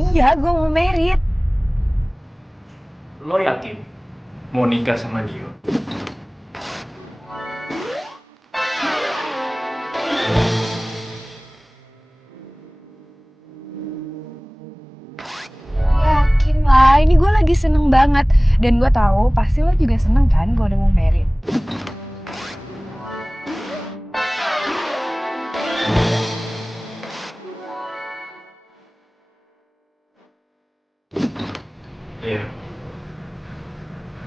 Iya, gue mau merit. Lo yakin mau nikah sama dia? Yakin lah, ini gue lagi seneng banget. Dan gue tahu pasti lo juga seneng kan gue udah mau merit. Iya.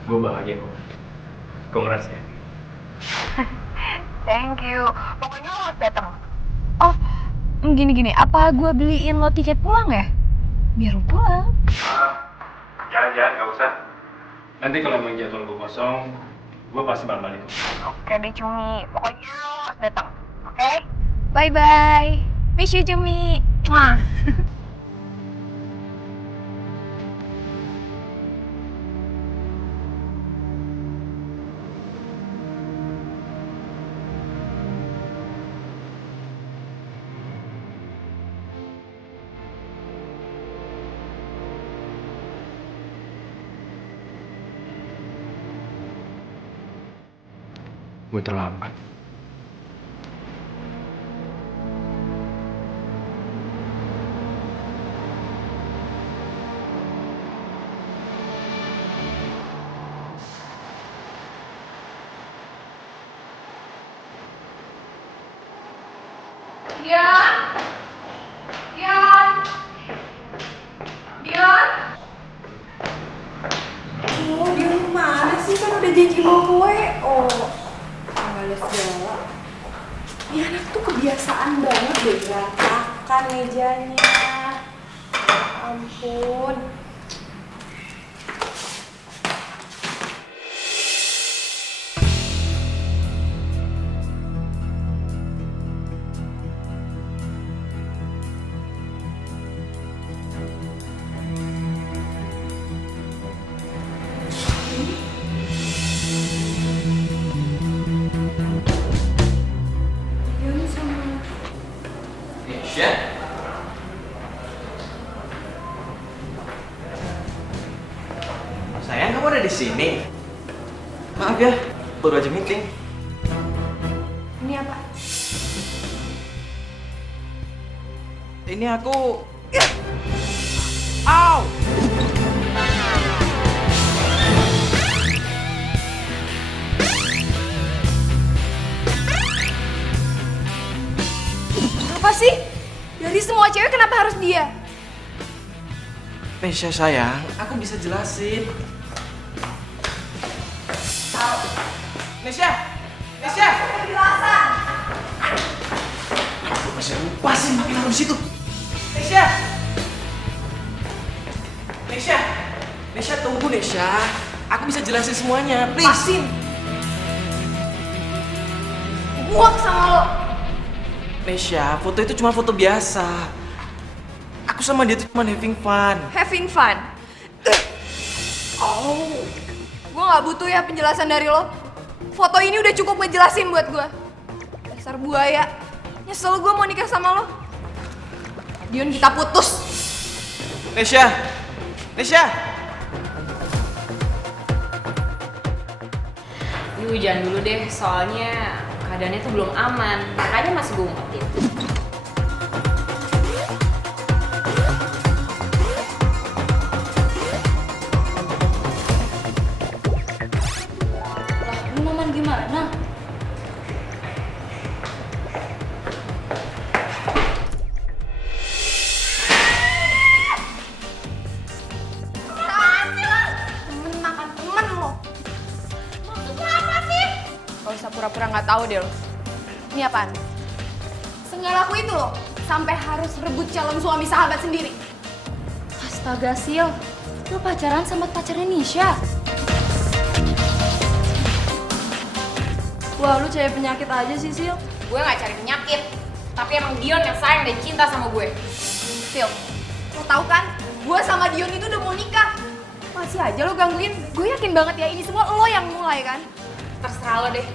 Gue bahagia kok. Congrats ya. Thank you. Pokoknya lo harus datang. Oh, gini-gini. Apa gue beliin lo tiket pulang ya? Biar lo pulang. Jangan, gak usah. Nanti kalau emang jadwal gue kosong, gue pasti bakal balik. Oke deh Cumi, pokoknya lo harus datang. Oke? Bye-bye. Miss you Cumi. Mwah. Gue terlambat. Dian! Dian! Dian! Oh, dia mana sih? Kan udah janji mau kue. Oh, nggak ada segala. Ini anak tuh kebiasaan banget deh berantakan mejanya. Ya ampun. Dian sama Nesya? Sayang, kamu ada di sini? Maaf ya, baru aja meeting. ini apa? Ini aku... Au! Apa sih? Dari semua cewek kenapa harus dia? Nesya sayang, aku bisa jelasin. Au! Nesya! Nesya! Penjelasan. Aku masih lupa sih makin harus situ. Nesya! Nesya! Nesya tunggu Nesya. Aku bisa jelasin semuanya, please. Pasin. Buak sama lo. Nesya, foto itu cuma foto biasa. Aku sama dia tuh cuma having fun. Having fun. Oh, Gue gak butuh ya penjelasan dari lo. Foto ini udah cukup ngejelasin buat gue. Dasar buaya. Nyesel gue mau nikah sama lo. Dion, kita putus. Nesya, Nesya. Ini hujan dulu deh, soalnya keadaannya tuh belum aman. Makanya masih gue umpetin. Lah, lu Maman gimana? Temen makan temen lo. Maksudnya apa sih? Gak usah pura-pura gak tahu deh lo. Ini apaan? Senggak laku itu lo. Sampai harus rebut calon suami sahabat sendiri. Astaga, Sil. Lu pacaran sama pacarnya Nisha? Wah, lu cewek penyakit aja sih, Sil. Gue gak cari penyakit. Tapi emang Dion yang sayang dan cinta sama gue. Sil, lo tahu kan? Gue sama Dion itu udah mau nikah. Masih aja lo gangguin. Gue yakin banget ya ini semua lo yang mulai kan? Terserah lo deh.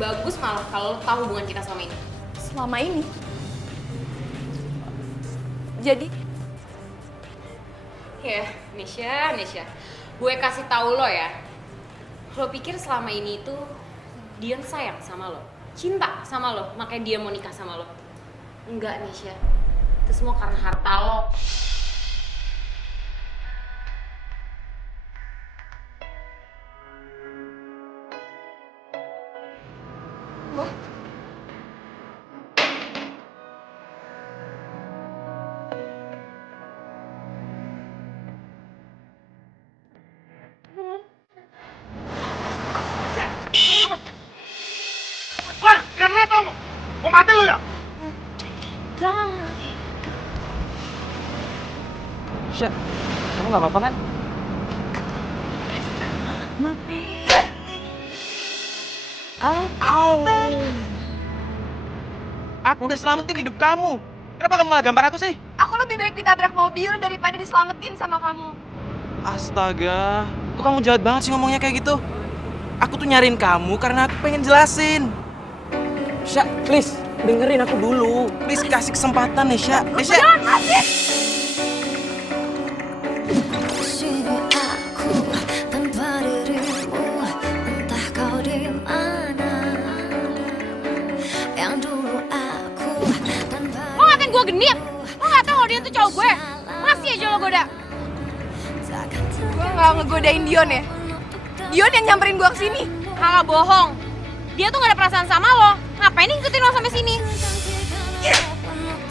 Bagus malah kalau lo tahu hubungan kita selama ini. Selama ini. Jadi, Ya, Nesha, gue kasih tahu lo ya. Lo pikir selama ini tuh Dion sayang sama lo, cinta sama lo, makanya dia mau nikah sama lo? Enggak, Nesha. Itu semua karena harta lo. Wah, karena tau mau mati lu ya? Sya, kamu gak apa-apa kan? Aku udah selamatin hidup kamu. Kenapa kamu malah gambar aku sih? Aku lebih baik ditabrak mobil daripada diselamatin sama kamu. Astaga, kok kamu jahat banget sih ngomongnya kayak gitu? Aku tuh nyariin kamu karena aku pengen jelasin. Sya, please, dengerin aku dulu. Please, kasih kesempatan nih, Sya. Sya. Sini aku tanpa dirimu, entah kau di mana. Yang dulu aku tanpa Lo ngatain gue genit? Lo gak tau kalau dia tuh cowok gue? Masih aja lo goda. Gue nggak ngegodain Dion ya. Dion yang nyamperin gue kesini. Kagak bohong. Dia tuh gak ada perasaan sama lo. Ngapain nih ngikutin lo sampai sini?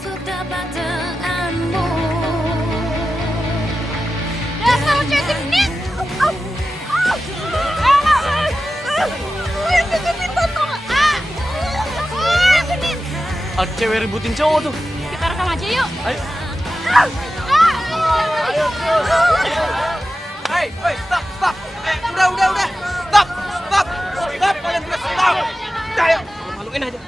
untuk dapat denganmu. Dasar lo cewek genit. Genit. Cewek ributin cowok tuh. Kita rekam aja yuk. Ayo. Hey, stop. Udah. Stop. Kalian berdua stop. Ayo, maluin aja.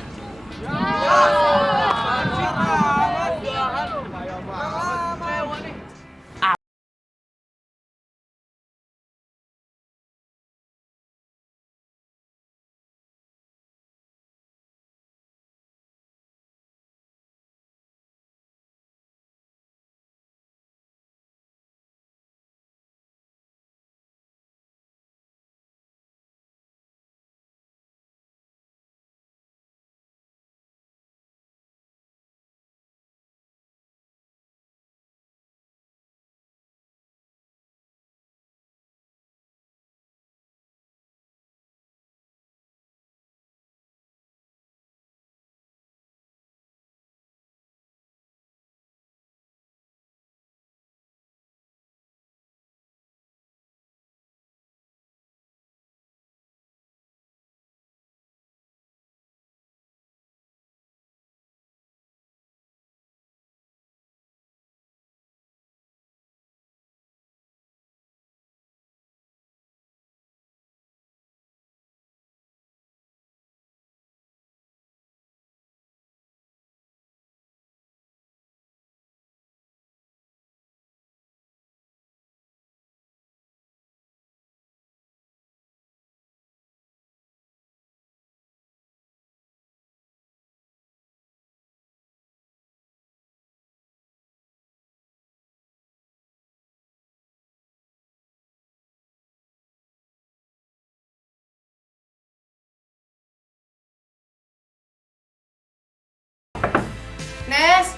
Nes.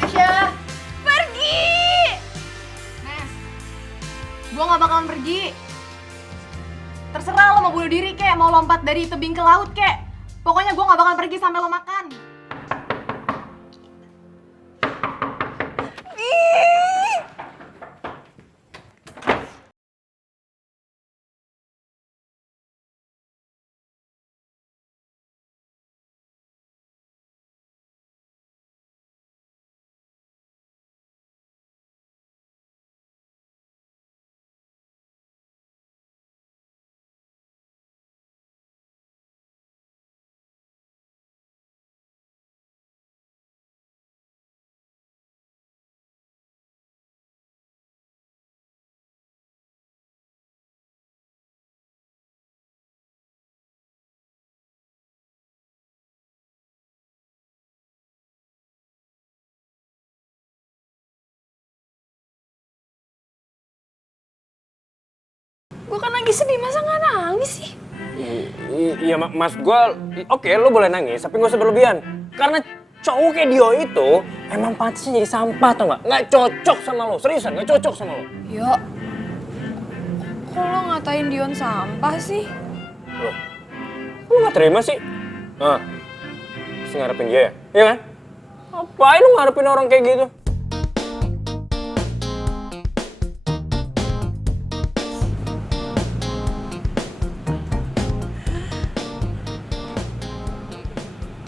Nesha. Pergi. Nes. Gue gak bakalan pergi. Terserah lo mau bunuh diri kek, mau lompat dari tebing ke laut kek. Pokoknya gue gak bakalan pergi sampai lo makan. Gue kan lagi sedih, masa nggak nangis sih? Iya, mas gue, oke lo boleh nangis, tapi gak usah berlebihan. Karena cowok kayak Dio itu emang pantasnya jadi sampah, tau gak? Gak cocok sama lo, seriusan gak cocok sama lo. Yo, kok lo ngatain Dion sampah sih? Lo gak terima sih? Nah, mesti ngarepin dia ya? Iya kan? Ngapain lo ngarepin orang kayak gitu?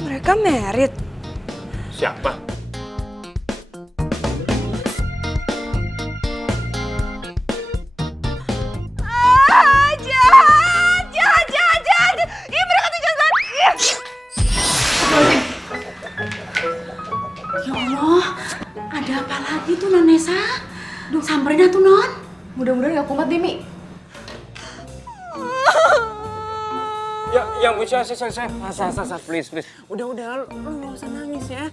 Mereka married. Siapa? Jahat! Ih, mereka tuh jahat! Ya Allah, ada apa lagi tuh Non Nesa? Duh, samperin atuh Non. Mudah-mudahan gak kumat deh, Mi. Ya, Bu, saya, please. Udah, lo gak usah nangis ya.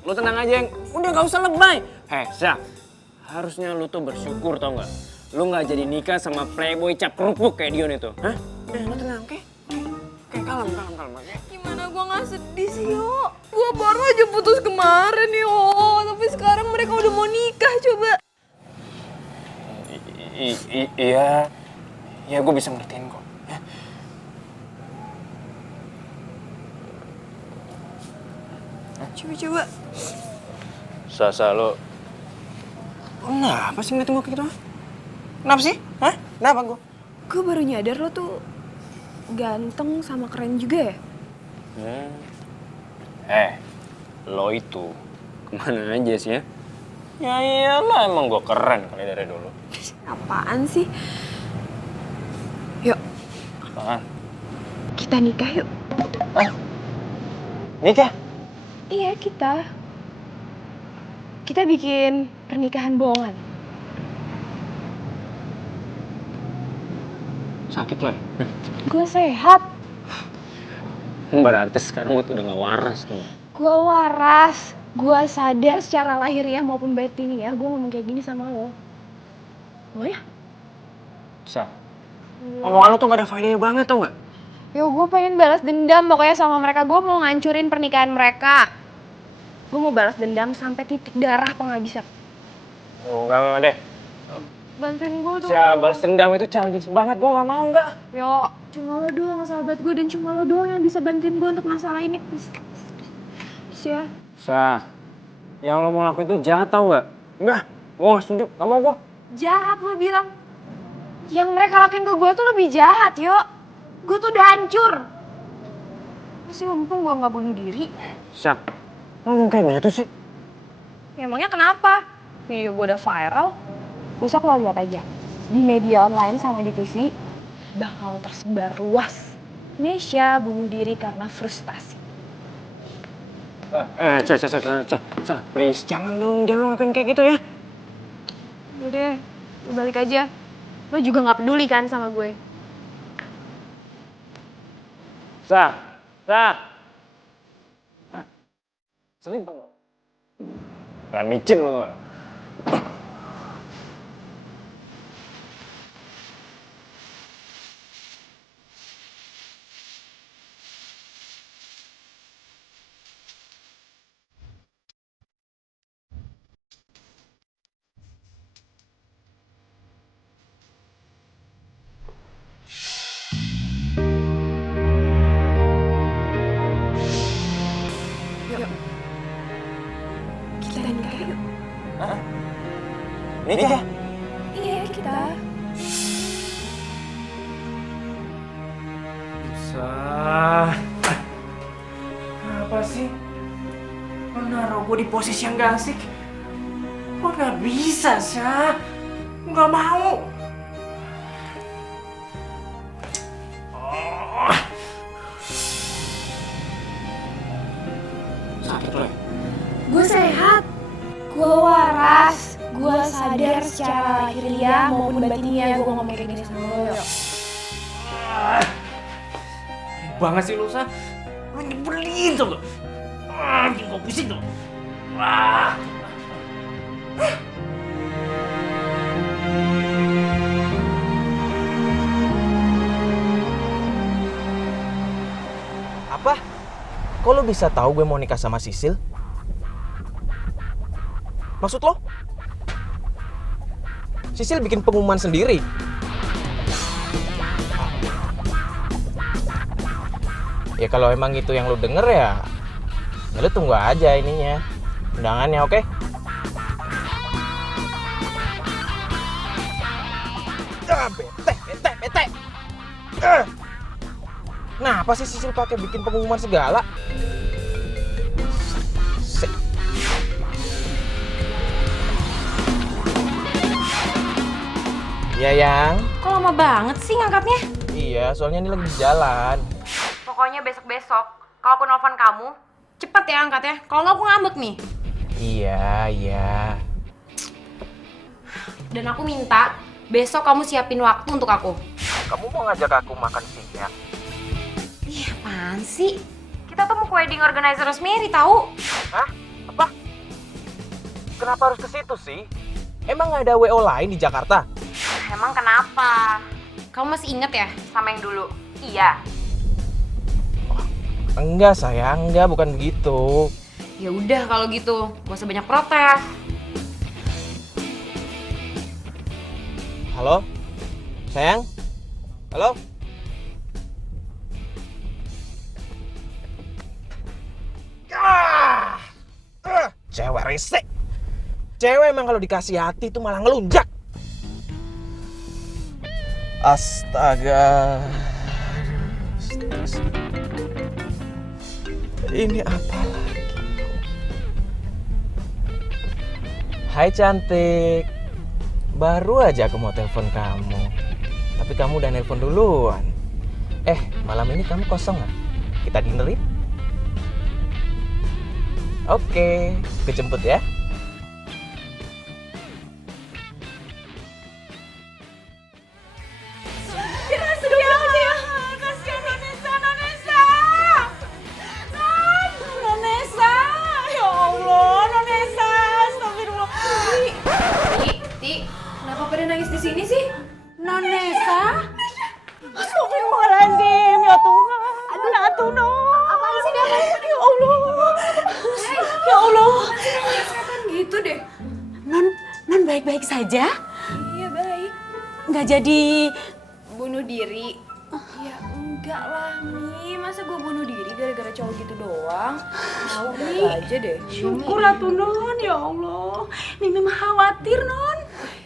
Lo tenang aja, yang udah gak usah lebay. Syah, harusnya lo tuh bersyukur tau gak? Lo gak jadi nikah sama playboy cap kerupuk kayak Dion itu. Hah? Lo tenang, oke? Oke, kalem, oke? Gimana gue gak sedih sih, yo? Gue baru aja putus kemarin, yo. Tapi sekarang mereka udah mau nikah, coba. Iya, gue bisa ngertiin kok. Ya. Coba. Sasa, lo kenapa sih ngeliatin gue kayak gitu? Kenapa sih? Hah? Kenapa gue? Gue baru nyadar lo tuh ganteng sama keren juga ya? Lo itu kemana aja sih ya? Ya iyalah, emang gue keren kali dari dulu. Apaan sih? Yuk, Apaan? kita nikah yuk. Nikah? Iya, kita. Kita bikin pernikahan bohongan. Sakit lo ya? Gue sehat. Berarti sekarang lo tuh udah gak waras tuh. Gue waras. Gue sadar secara lahiriah maupun batiniah gue ngomong kayak gini sama lo. Lo ya? Sa, omongan lo tuh gak ada faedahnya banget tau gak? Yo, gue pengen balas dendam pokoknya sama mereka. Gue mau ngancurin pernikahan mereka. Gue mau balas dendam sampai titik darah penghabisan. Oh, enggak deh. Bantuin gue dong. Balas dendam itu childish banget, gue gak mau enggak. Yo, cuma lo doang sahabat gue dan cuma lo doang yang bisa bantuin gue untuk masalah ini. Please ya. Sa, yang lo mau lakuin itu jahat tau gak? Enggak, gue gak setuju, gak mau gue. Jahat lo bilang. Yang mereka lakuin ke gue tuh lebih jahat, yo. Gue tuh udah hancur. Masih mumpung gue gak bunuh diri. Sa, lo ngomong kayak gitu sih? Ya, emangnya kenapa? Video gue udah viral. Besok lo lihat aja. Di media online sama di TV bakal tersebar luas. Nesya bunuh diri karena frustasi. Sa, please, jangan lo ngakuin kayak gitu ya. Udah, lo balik aja. Lo juga gak peduli kan sama gue? Sa. Selingkuh lo. Gak micin lo. Kita nikah yuk. Nikah? Iya, kita. Sa, apa sih? Lo naruh gue di posisi yang gak asik. Lo gak bisa, Sa. Gue gak mau. Sakit lo ya? Gue sehat. Gue waras. Gue sadar secara lahiriah maupun batiniah gue ngomong kayak gini sama lo. Banget sih lo, Sa. Lo nyebelin tau gak? Bikin gue pusing tuh. Kok lo bisa tahu gue mau nikah sama Sisil? Maksud lo? Sisil bikin pengumuman sendiri. Ya kalau emang itu yang lo denger ya lo tunggu aja ininya, undangannya, oke? Bete. Kenapa sih Sisil pakai bikin pengumuman segala? Iya, Yang. Kok lama banget sih ngangkatnya? Iya, soalnya ini lagi di jalan. Pokoknya besok-besok, kalau aku nelfon kamu, cepet ya angkatnya. Kalau nggak aku ngambek nih. Iya. Dan aku minta besok kamu siapin waktu untuk aku. Kamu mau ngajak aku makan siang? Ih, apaan sih? Kita tuh mau wedding organizer Rosemary tahu? Hah? Apa? Kenapa harus ke situ sih? Emang nggak ada WO lain di Jakarta? Emang kenapa? Kamu masih inget ya sama yang dulu? Iya. Enggak sayang, enggak, bukan begitu. Ya udah kalau gitu, gak usah banyak protes. Halo? Sayang? Halo? Cewek resek. Cewek emang kalau dikasih hati tuh malah ngelunjak. Astaga. Ini apa lagi? Hai cantik. Baru aja aku mau telepon kamu. Tapi kamu udah nelpon duluan. Malam ini kamu kosong nggak? Kita dinner yuk? Oke, aku jemput ya. Kenapa pada nangis di sini sih? Nonesa? Astagfirullahaladzim, ya Tuhan. Aduh, no. Apaan sih dia? Ya Allah. Ya Allah. Kan gitu deh. Non baik-baik saja? Iya baik. Nggak jadi Bunuh diri? Ya enggak lah Mi. Masa gue bunuh diri gara-gara cowok gitu doang? Tahu aja deh. syukur atuh Non, ya Allah. Mimi mah khawatir Non.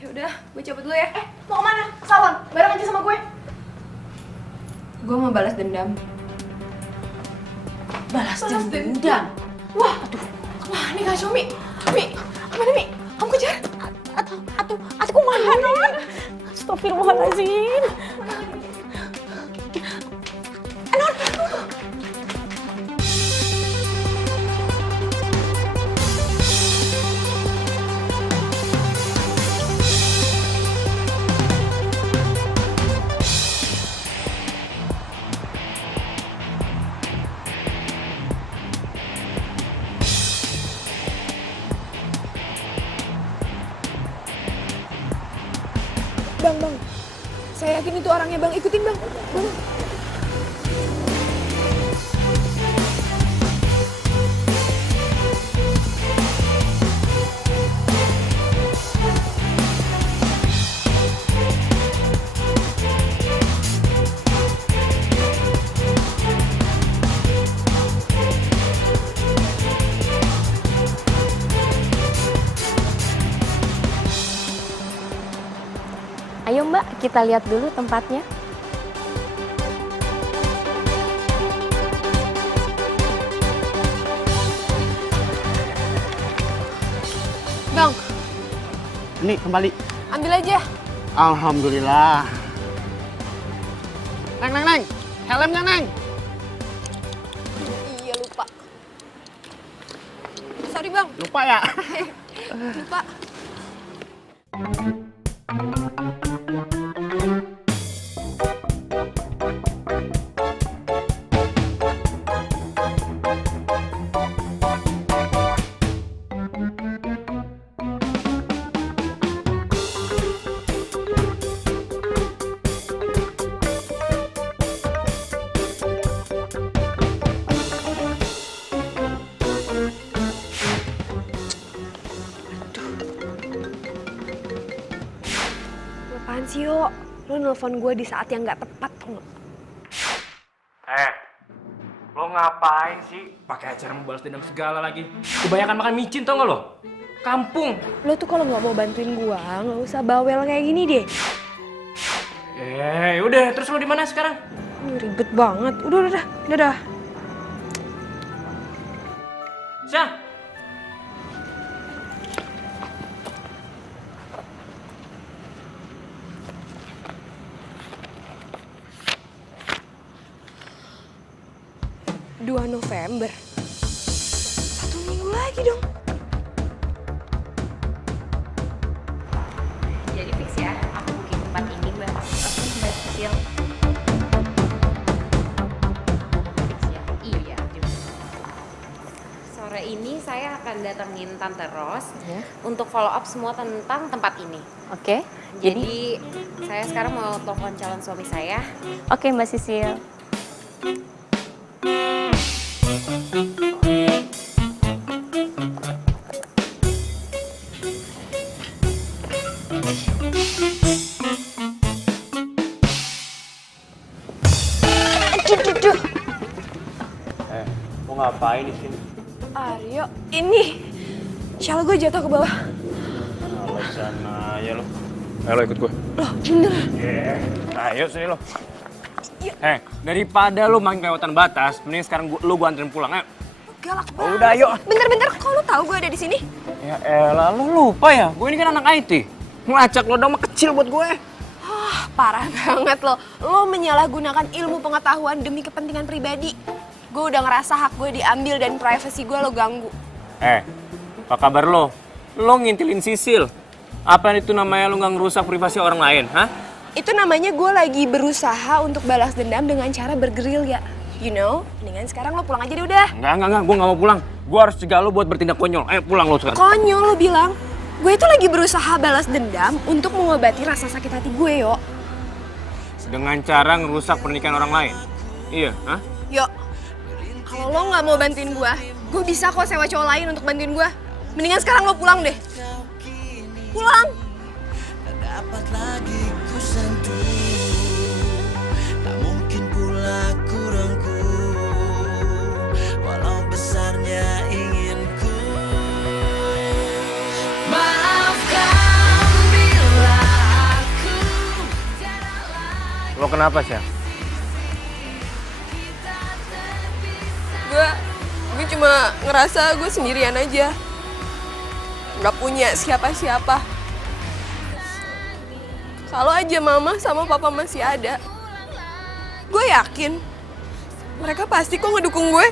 Yaudah, gue cabut dulu ya. Mau kemana? Ke salon, bareng aja sama gue. Gue mau balas dendam. Balas dendam. Wah, ini kacau Mi. Mi, kemana Mi? Kamu kejar? Atuh kumaha Non? Astagfirullahaladzim. Bang. Saya yakin itu orangnya bang. Ikutin bang. Ayo Mbak, kita lihat dulu tempatnya. Bang, Ini kembali. ambil aja. Alhamdulillah. Neng. Helmnya, Neng. Iya lupa. Sorry bang, Lupa ya? lupa. Apaan sih, Yo? Lo nelfon gue di saat yang gak tepat, tau gak? Lo ngapain sih? Pakai acara membalas dendam segala lagi. Kebanyakan makan micin tau gak lo? Kampung. Lo tuh kalau gak mau bantuin gue, gak usah bawel kayak gini deh. Udah, terus lo di mana sekarang? Ribet banget. Udah. Syah. November. 1 minggu lagi dong. Jadi fix ya, aku booking tempat ini Mbak. Oke, Mbak Sisil. Fix ya? Iya. Sore ini saya akan datengin Tante Ros untuk follow up semua tentang tempat ini. Oke, Jadi saya sekarang mau telepon calon suami saya. oke Mbak Sisil. Mau ngapain di sini? Aryo, ini shawl gue jatuh ke bawah. Sana ya lo. Ayo lo ikut gue. Loh, bener. Ayo sini lo. Daripada lo main kelewatan batas, mending sekarang lo gue anterin pulang, ayo. Galak banget. Udah, ayo. Bentar, kok lo tahu gue ada di sini? Ya elah, lo lupa ya? Gue ini kan anak IT. Ngelacak lo dong mah kecil buat gue. Parah banget lo. Lo menyalahgunakan ilmu pengetahuan demi kepentingan pribadi. Gue udah ngerasa hak gue diambil dan privasi gue lo ganggu. Apa kabar lo? Lo ngintilin Sisil. Apa itu namanya lo nggak ngerusak privasi orang lain, hah? Itu namanya gue lagi berusaha untuk balas dendam dengan cara bergerilya. You know, mendingan sekarang lo pulang aja deh udah. Enggak, gue nggak mau pulang. Gue harus cegah lo buat bertindak konyol. Ayo pulang lo sekarang. Konyol lo bilang. Gue itu lagi berusaha balas dendam untuk mengobati rasa sakit hati gue, Yo. Dengan cara ngerusak pernikahan orang lain. Iya, hah? Yo, kalau lo nggak mau bantuin gue bisa kok sewa cowok lain untuk bantuin gue. Mendingan sekarang lo pulang deh. Pulang. Tak dapat lagi ku sentuh, tak mungkin pula ku rengkuh, walau besarnya inginku. Maafkan bila aku Lo kenapa sih? Gue cuma ngerasa gue sendirian aja. Gak punya siapa-siapa. Kalau aja mama sama papa masih ada, gue yakin mereka pasti kok ngedukung gue.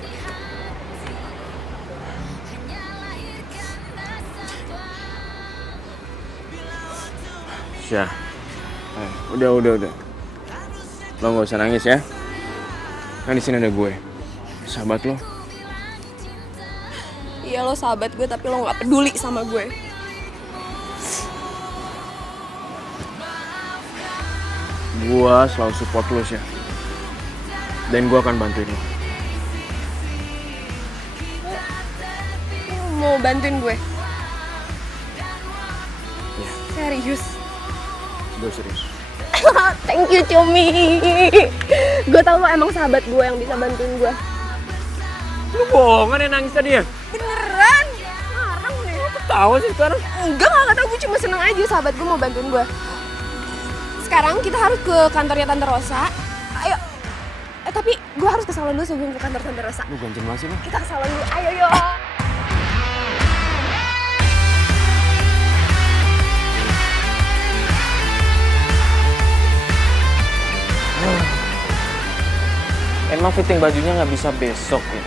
Syah, udah. Lo nggak usah nangis ya. Kan di sini ada gue, sahabat lo. Iya lo sahabat gue tapi lo gak peduli sama gue. Gue selalu support lo, Syah. Dan gue akan bantuin lo. Lo mau bantuin gue? Iya. Serius? Gue serius. Thank you, Cumi. Gue tau lo emang sahabat gue yang bisa bantuin gue. Lo bohongan ya nangis tadi ya? Beneran? Ngarang deh. Tahu sih sekarang. Enggak tau. Gue cuma seneng aja sahabat gue mau bantuin gue. Sekarang kita harus ke kantornya Tante Rosa. Ayo. Tapi gue harus ke salon dulu sebelum ke kantor Tante Rosa. Lu ganjen banget sih lo. Kita ke salon dulu. Ayo, yo. Emang fitting bajunya nggak bisa besok ya?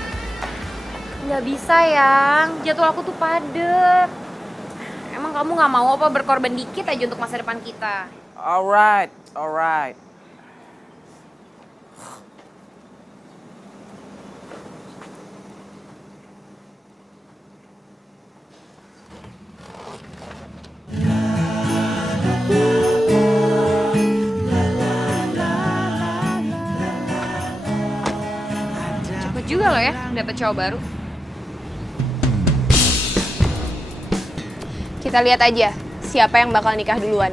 Nggak bisa, Yang. Jadwal aku tuh padet. Emang kamu nggak mau apa berkorban dikit aja untuk masa depan kita? Alright. Cepet juga lo ya, dapet cowok baru. Kita lihat aja siapa yang bakal nikah duluan.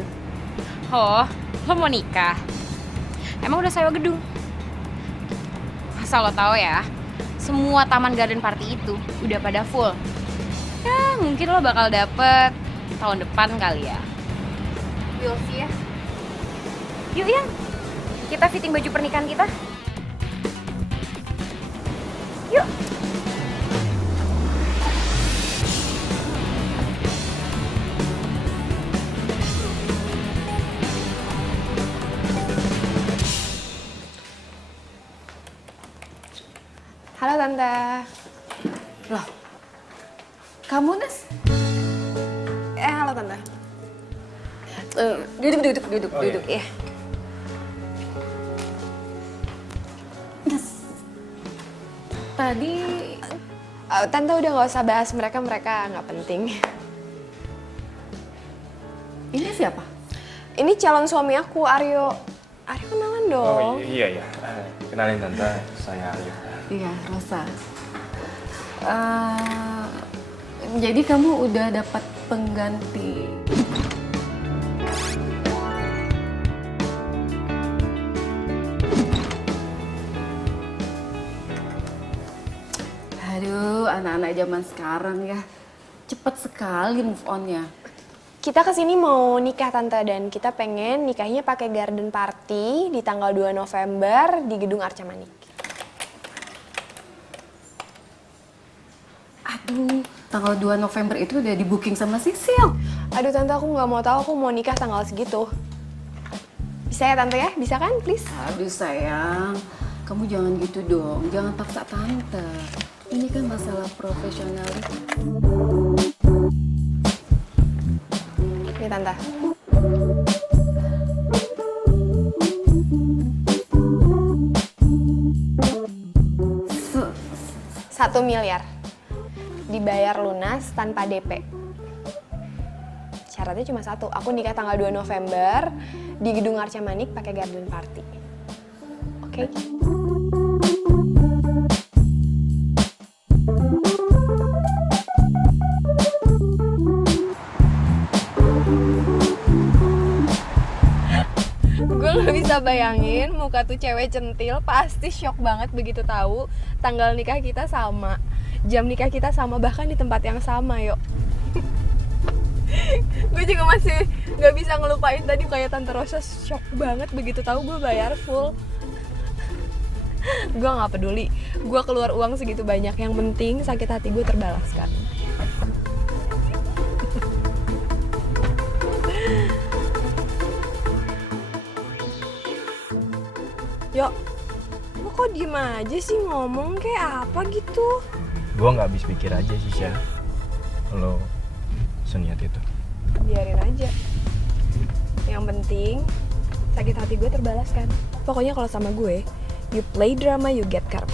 Oh, lo mau nikah? Emang udah sewa gedung? Asal lo tahu ya, semua taman garden party itu udah pada full. Ya, mungkin lo bakal dapet tahun depan kali ya. We'll see ya. Yuk, Yang. Kita fitting baju pernikahan kita. Yuk. Halo Tante. Loh, kamu Nes? Halo Tante. Duduk ya. Nes, tadi Tante udah nggak usah bahas mereka nggak penting. ini siapa? Ini calon suami aku, Aryo. Aryo kenalan dong. Oh iya. Kenalin Tante, saya Aryo. Iya, Rosa. Jadi kamu udah dapat pengganti. Aduh, anak-anak zaman sekarang ya. Cepet sekali move on-nya. Kita kesini mau nikah Tante dan kita pengen nikahnya pakai garden party di tanggal 2 November di Gedung Arca Manik. Aduh, tanggal 2 November itu udah di booking sama Sisil. Aduh Tante, aku nggak mau tahu aku mau nikah tanggal segitu. Bisa ya Tante ya? Bisa kan please? Aduh sayang, kamu jangan gitu dong. Jangan paksa tante. Ini kan masalah profesional. Nih Tante. Satu miliar. Dibayar lunas tanpa DP. Syaratnya cuma satu, aku nikah tanggal 2 November di Gedung Arca Manik pakai garden party. Oke? Gue gak bisa bayangin muka tuh cewek centil pasti shock banget begitu tahu tanggal nikah kita sama, jam nikah kita sama, bahkan di tempat yang sama, yuk. Gue juga masih gak bisa ngelupain tadi kayak Tante Rosa shock banget begitu tahu gue bayar full. Gue gak peduli, gue keluar uang segitu banyak, yang penting sakit hati gue terbalaskan. Yuk, lo kok diem aja sih, ngomong kayak apa gitu? Gue nggak habis pikir aja sih, Syah. Lo seniat itu. Biarin aja. Yang penting sakit hati gue terbalaskan. Pokoknya kalau sama gue, you play drama, you get karma.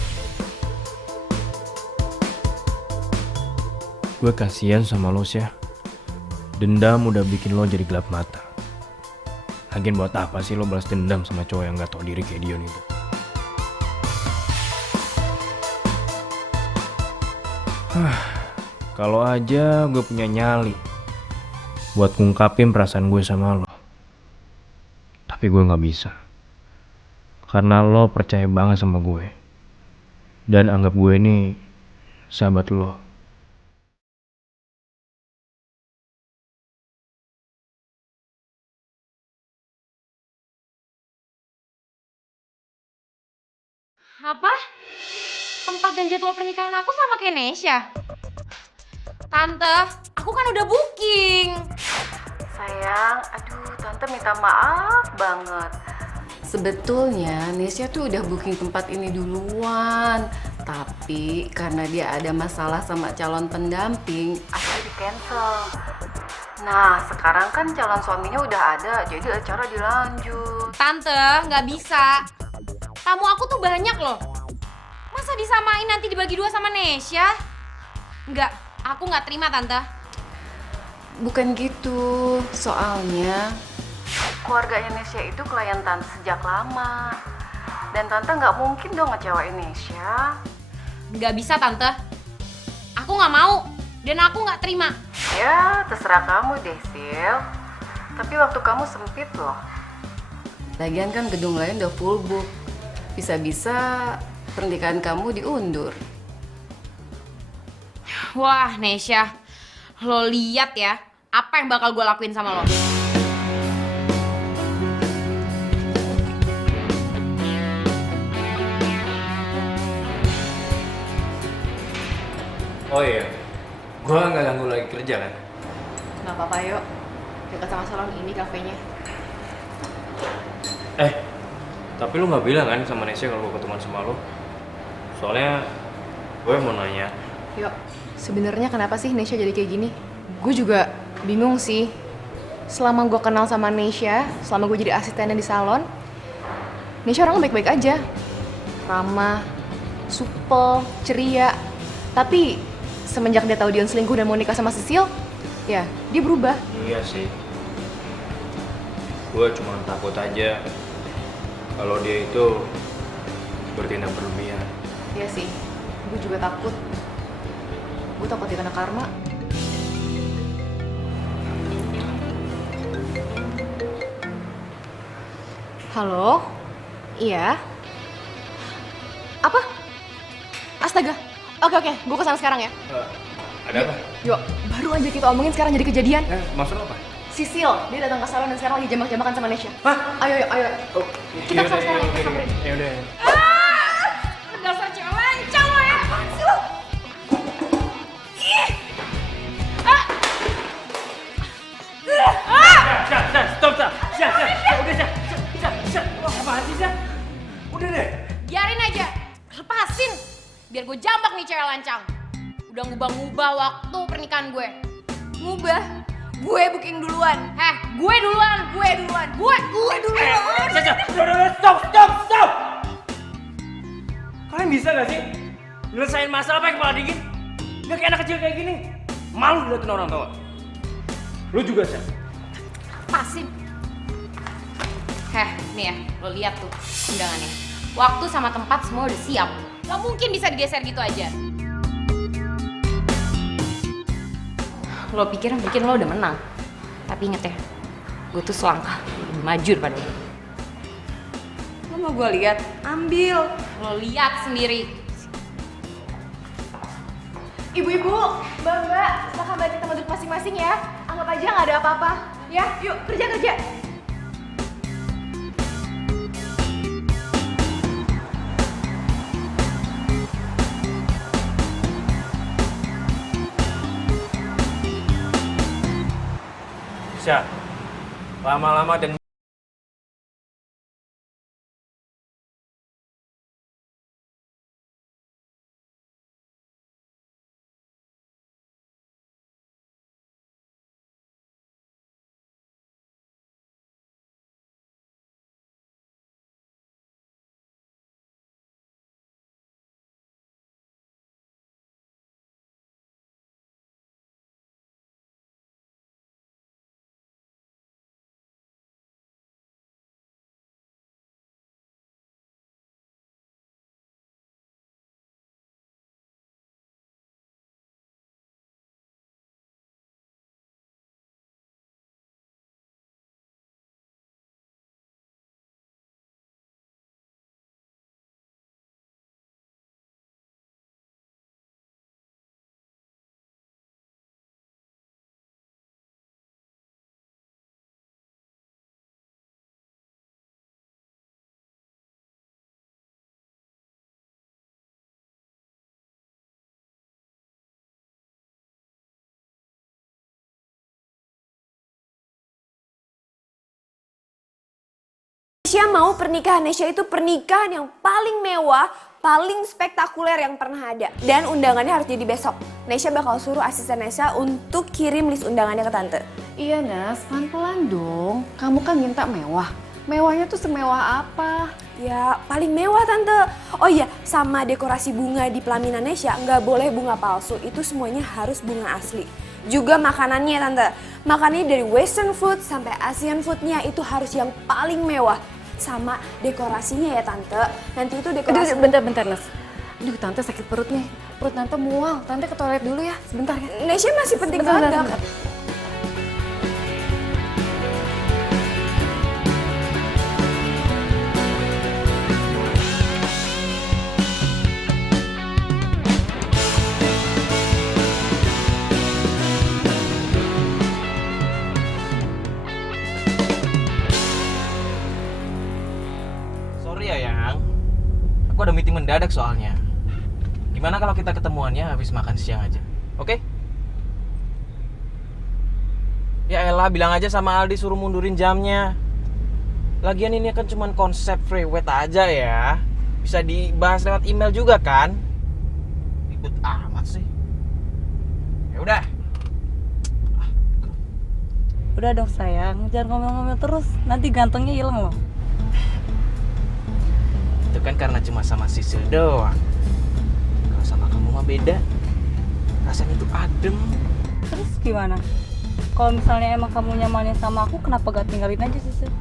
Gue kasihan sama lo, Syah. Dendam udah bikin lo jadi gelap mata. Lagian buat apa sih lo balas dendam sama cowok yang gak tau diri kayak Dion itu? Kalau aja gue punya nyali buat ngungkapin perasaan gue sama lo. Tapi gue gak bisa. Karena lo percaya banget sama gue. Dan anggap gue ini sahabat lo. Apa? Tempat dan jadwal pernikahan aku sama kayak Nesya. Tante, aku kan udah booking. Sayang, aduh tante minta maaf banget. Sebetulnya Nesya tuh udah booking tempat ini duluan. Tapi karena dia ada masalah sama calon pendamping, akhirnya di cancel. Nah sekarang kan calon suaminya udah ada, jadi acara dilanjut. Tante, nggak bisa. Tamu aku tuh banyak loh. Masa disamain nanti dibagi dua sama Nesya? Nggak, aku nggak terima Tante. Bukan gitu, soalnya keluarganya Nesya itu klien tante sejak lama. Dan tante nggak mungkin dong ngecewain Nesya. Nggak bisa Tante. Aku nggak mau dan aku nggak terima. Ya, terserah kamu deh, Sil. Tapi waktu kamu sempit loh. Lagian kan gedung lain udah full book. Bisa-bisa pernikahan kamu diundur. Wah, Nesya, lo lihat ya apa yang bakal gue lakuin sama lo. Oh iya, gue nggak ganggu lagi kerja kan? Nggak apa-apa yuk, dekat sama salon ini kafenya. Tapi lu nggak bilang kan sama Nesya kalau gue ketemuan sama lu? Soalnya gue mau nanya. Yuk, sebenarnya kenapa sih Nesya jadi kayak gini? Gue juga bingung sih. Selama gue kenal sama Nesya, selama gue jadi asistennya di salon, Nesya orangnya baik-baik aja. Ramah, supel, ceria. Tapi semenjak dia tahu Dion selingkuh dan mau nikah sama Sisil, ya dia berubah. Iya sih. Gue cuma takut aja kalau dia itu bertindak berlebihan. Iya sih, gue juga takut. Gue takut dia kena karma. Halo? Iya? Apa? Astaga. Oke, gue kesana sekarang ya. Ada apa? Yuk, baru aja kita omongin sekarang jadi kejadian. Maksud apa? Sisil, dia datang ke salon dan sekarang lagi jambak-jambakan sama Nesya. Hah? Ayo. Kita kesana sekarang ya, kita samperin. Ya udah. Dasar cewek lancang lo ya. Apaan sih lo? Stop. Udah, apaan sih, Syah? Udah deh. Biarin aja, lepasin. Biar gue jambak nih cewek lancang. Udah ngubah-ngubah waktu pernikahan gue. Ngubah. Gue booking duluan. Gue duluan. Gue duluan. Udah, stop. Kalian bisa gak sih nyelesain masalah pakai kepala dingin? Gak kayak anak kecil kayak gini. Malu diliatin orang tau gak? Lu juga, Syah. Lepasin. Nih ya, lo lihat tuh undangannya. Waktu sama tempat semua udah siap. Gak mungkin bisa digeser gitu aja. Lo pikir lo udah menang. Tapi inget ya, gue tuh selangkah lebih maju daripada lo. Lo mau gue lihat? Ambil. Lo lihat sendiri. Ibu-ibu, mbak-mbak, silahkan balik tempat duduk masing-masing ya. Anggap aja nggak ada apa-apa. Ya, yuk kerja. Syah, lama-lama dan Nesya mau pernikahan Nesya itu pernikahan yang paling mewah, paling spektakuler yang pernah ada. Dan undangannya harus jadi besok. Nesya bakal suruh asisten Nesya untuk kirim list undangannya ke tante. Iya Nas, pelan-pelan dong. Kamu kan minta mewah. Mewahnya tuh semewah apa? Ya paling mewah tante. Oh iya, sama dekorasi bunga di pelaminan Nesya nggak boleh bunga palsu. Itu semuanya harus bunga asli. Juga makanannya tante. Makanannya dari western food sampai Asian foodnya itu harus yang paling mewah. Sama dekorasinya ya tante. Nanti itu dekorasi... Bentar Nas. Aduh tante sakit perut nih. Perut tante mual. Tante ke toilet dulu ya. Sebentar ya. Nesya masih penting Bentar. banget. Sorry ya, Yang. Aku ada meeting mendadak soalnya. Gimana kalau kita ketemuannya habis makan siang aja? Oke? Ya elah, bilang aja sama Aldi suruh mundurin jamnya. Lagian ini kan cuma konsep free weight aja ya. Bisa dibahas lewat email juga kan? Ribet amat sih. Ya udah. Udah dong sayang, jangan ngomel-ngomel terus, nanti gantengnya hilang loh. Itu kan karena cuma sama Sisil doang. Kalau sama kamu mah beda. Rasanya tuh adem. Terus gimana? Kalau misalnya emang kamu nyamannya sama aku, kenapa gak tinggalin aja sih, Sil?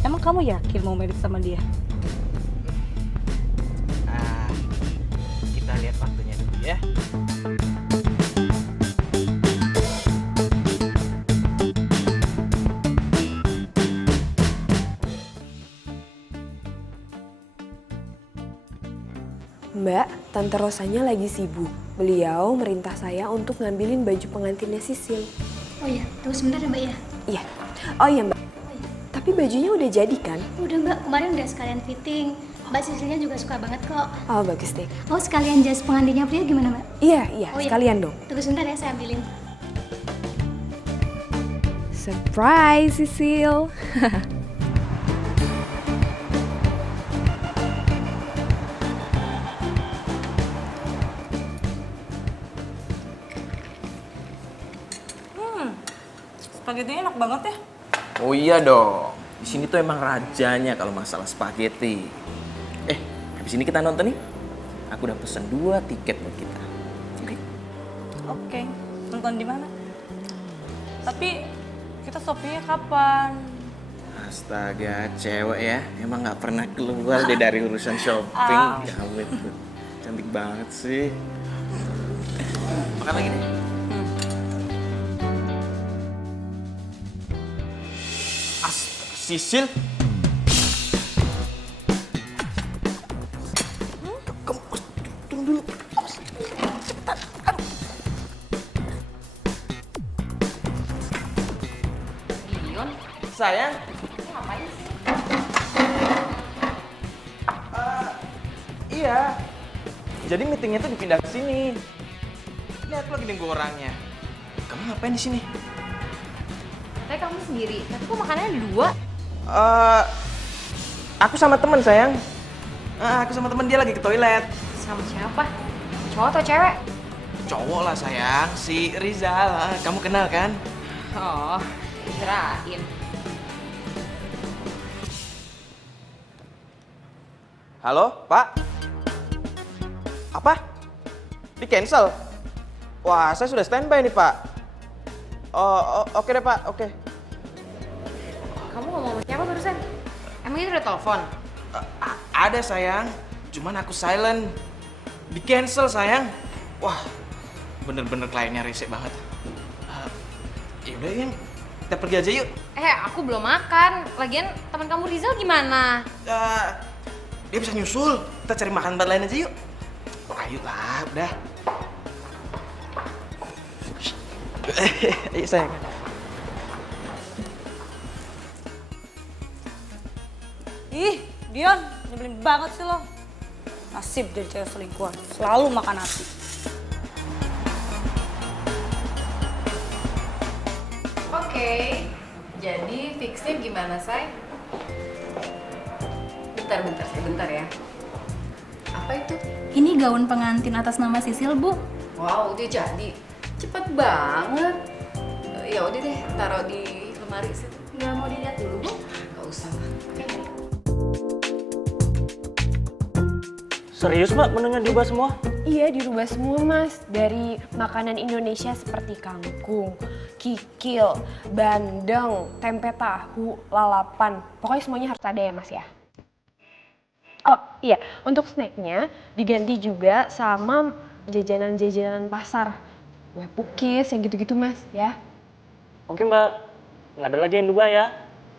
Emang kamu yakin mau merit sama dia? Ah, kita lihat waktunya dulu ya. Mbak, Tante Rosanya lagi sibuk. Beliau merintah saya untuk ngambilin baju pengantinnya Sisil. Oh iya, tunggu sebentar ya Mbak ya. Iya. Oh iya Mbak. Tapi bajunya udah jadi kan? Udah Mbak, kemarin udah sekalian fitting. Mbak Sisilnya juga suka banget kok. Oh bagus deh. Oh sekalian jas pengantinnya Pria gimana Mbak? Iya, Oh, iya. sekalian dong. Tunggu sebentar ya, saya ambilin. Surprise Sisil. Spaghettinya enak banget ya. Oh iya dong. Di sini tuh emang rajanya kalau masalah spaghetti. Habis ini kita nonton nih. Aku udah pesen 2 tiket buat kita. Oke? Oke, nonton di mana? Tapi kita shoppingnya kapan? Astaga, cewek ya. Emang nggak pernah keluar deh dari urusan shopping. Kamu itu cantik banget sih. Makan lagi deh. Sisil? Kamu turun dulu. Cepetan. Dion, Sayang. ngapain sih? Iya. Jadi meetingnya tuh dipindah ke sini. Lihat lagi nunggu orangnya. Kamu ngapain di sini? Tapi kamu sendiri, tapi kok makanannya ada 2? Aku sama temen sayang. Aku sama temen dia lagi ke toilet. Sama siapa? Cowok atau cewek? Cowok lah sayang, si Rizal. Kamu kenal kan? Oh, kirain. Halo, Pak? Apa? Di cancel? Wah, saya sudah standby nih, Pak. Oh, oke deh, Pak. Oke. Kamu ngomong sama siapa barusan? Emang itu udah telepon? Ada sayang, cuman aku silent. Di cancel sayang. Wah, bener-bener kliennya rese banget. Yaudah yang kita pergi aja yuk. Aku belum makan. Lagian teman kamu Rizal gimana? Dia bisa nyusul. Kita cari makan tempat lain aja yuk. Ayo lah, udah. Ayo sayang. Ih, Dion, nyebelin banget sih lo. Nasib jadi cewek selingkuhan, selalu makan nasi. Oke, jadi fixnya gimana, Say? Bentar ya. Apa itu? Ini gaun pengantin atas nama Sisil, Bu. Wow, udah jadi. Cepet banget. Ya udah deh, taruh di lemari situ. Nggak mau dilihat dulu, Bu? Gak usah lah. Serius mbak menunya diubah semua? Iya, dirubah semua mas. Dari makanan Indonesia seperti kangkung, kikil, bandeng, tempe tahu, lalapan. Pokoknya semuanya harus ada ya mas ya. Oh iya, untuk snacknya diganti juga sama jajanan-jajanan pasar. Kue pukis, yang gitu-gitu mas ya. Oke mbak, nggak ada lagi yang diubah ya?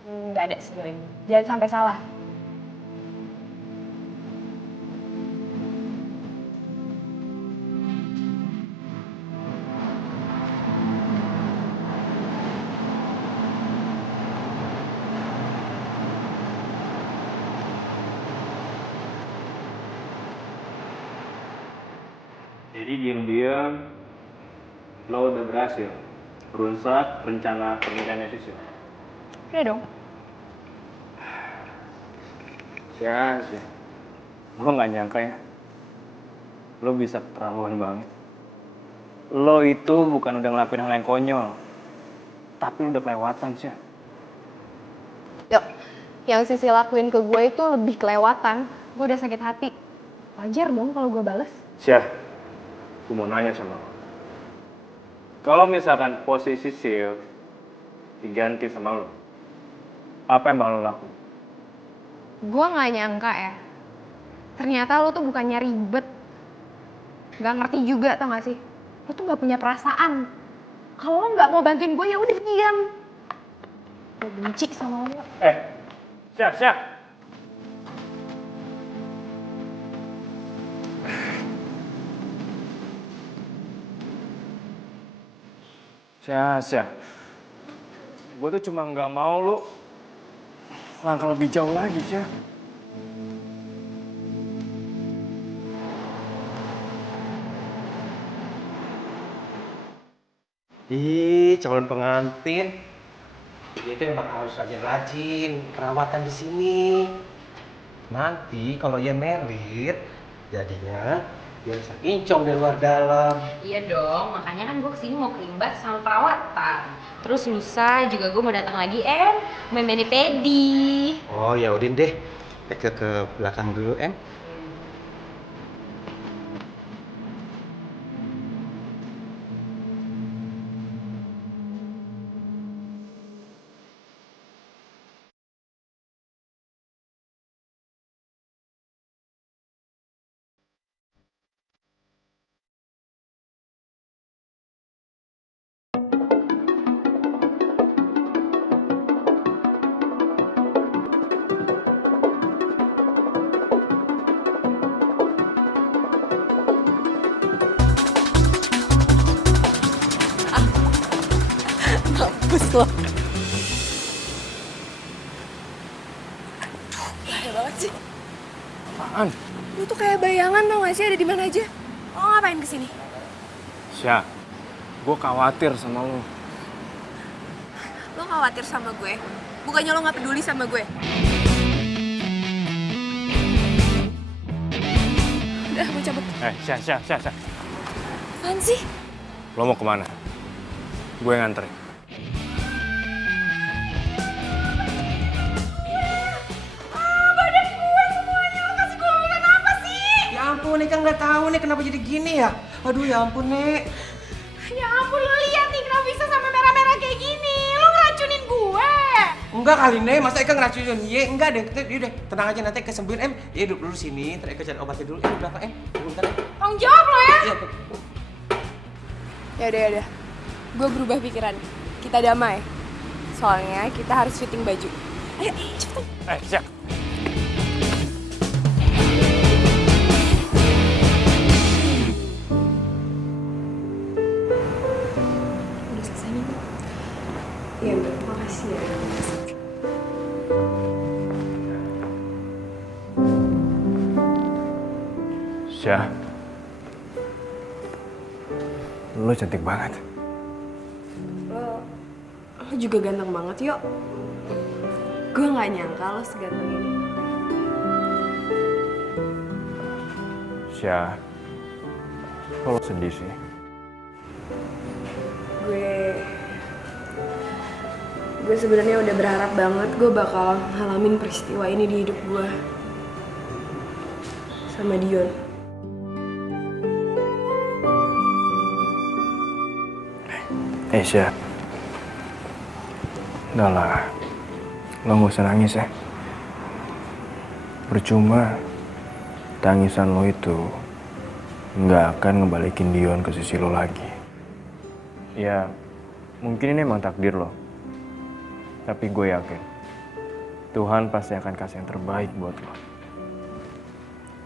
Nggak ada sebenarnya. Jangan sampai salah. Jadi diam-diam lo udah berhasil merusak rencana pernikahannya Sisil. Udah dong. Ya sih. Gue gak nyangka ya. Lo bisa keterlaluan banget. Lo itu bukan udah ngelakuin hal yang konyol. Tapi udah kelewatan sih. Yuk, yang Sisi lakuin ke gue itu lebih kelewatan. Gue udah sakit hati. Wajar dong kalau gue bales. Syah, gue mau nanya sama lo. Kalau misalkan posisi Sil diganti sama lo, apa yang bakal lo lakuin? Gue gak nyangka ya. Ternyata lo tuh bukannya ribet. Gak ngerti juga, tau gak sih? Lo tuh gak punya perasaan. Kalau lo gak mau bantuin gue, ya udah diam. Gue benci sama lo. Syah. Syah. Gue tuh cuma nggak mau lo langkah lebih jauh lagi, Syah. Ih, calon pengantin. Itu emang harus rajin perawatan di sini. Nanti kalau dia merit, jadinya dia bisa kincong dari luar dalam. Iya dong, makanya kan gue kesini mau kerimbat sama perawatan. Terus lusa juga gue mau datang lagi, main mani-pedi. Oh ya Udin deh, ke belakang dulu, Mampus lo. Bahaya banget sih. Apaan? Lu tuh kayak bayangan tau gak sih ada di mana aja? Lo ngapain kesini? Syah, gue khawatir sama lo. Lo khawatir sama gue? Bukannya lo gak peduli sama gue? Udah, gue cabut. Syah. Apaan sih? Lo mau kemana? Gue nganterin. Badan gue semuanya, lo kasih gue makan apa sih? Ya ampun, Nek, nggak tahu nih kenapa jadi gini ya. Aduh ya ampun, Nek. Ya ampun, lo lihat nih kenapa bisa sampai merah-merah kayak gini? Lo ngeracunin gue. Enggak kali, Nek. Masa Eka ngeracunin? Iya, enggak deh. Udah, tenang aja nanti kesembuhin, Ya duduk dulu sini, ntar Eka cari obatnya dulu. Di belakang, Bentar, Tanggung jawab lo ya. Iya, Ya udah. Gue berubah pikiran. Kita damai. Soalnya kita harus fitting baju. Ayo, cepetan. Syah. Udah selesai nih. Iya, Mbak. Makasih ya. Syah. Lo cantik banget. Lo juga ganteng banget, Yok. Gue gak nyangka lo seganteng ini. Syah, kok lo sedih sih? Gue sebenarnya udah berharap banget gue bakal ngalamin peristiwa ini di hidup gue. Sama Dion. Syah. Udah lah, lo gak usah nangis ya. Percuma, tangisan lo itu nggak akan ngebalikin Dion ke sisi lo lagi. Ya, mungkin ini emang takdir lo. Tapi gue yakin, Tuhan pasti akan kasih yang terbaik buat lo.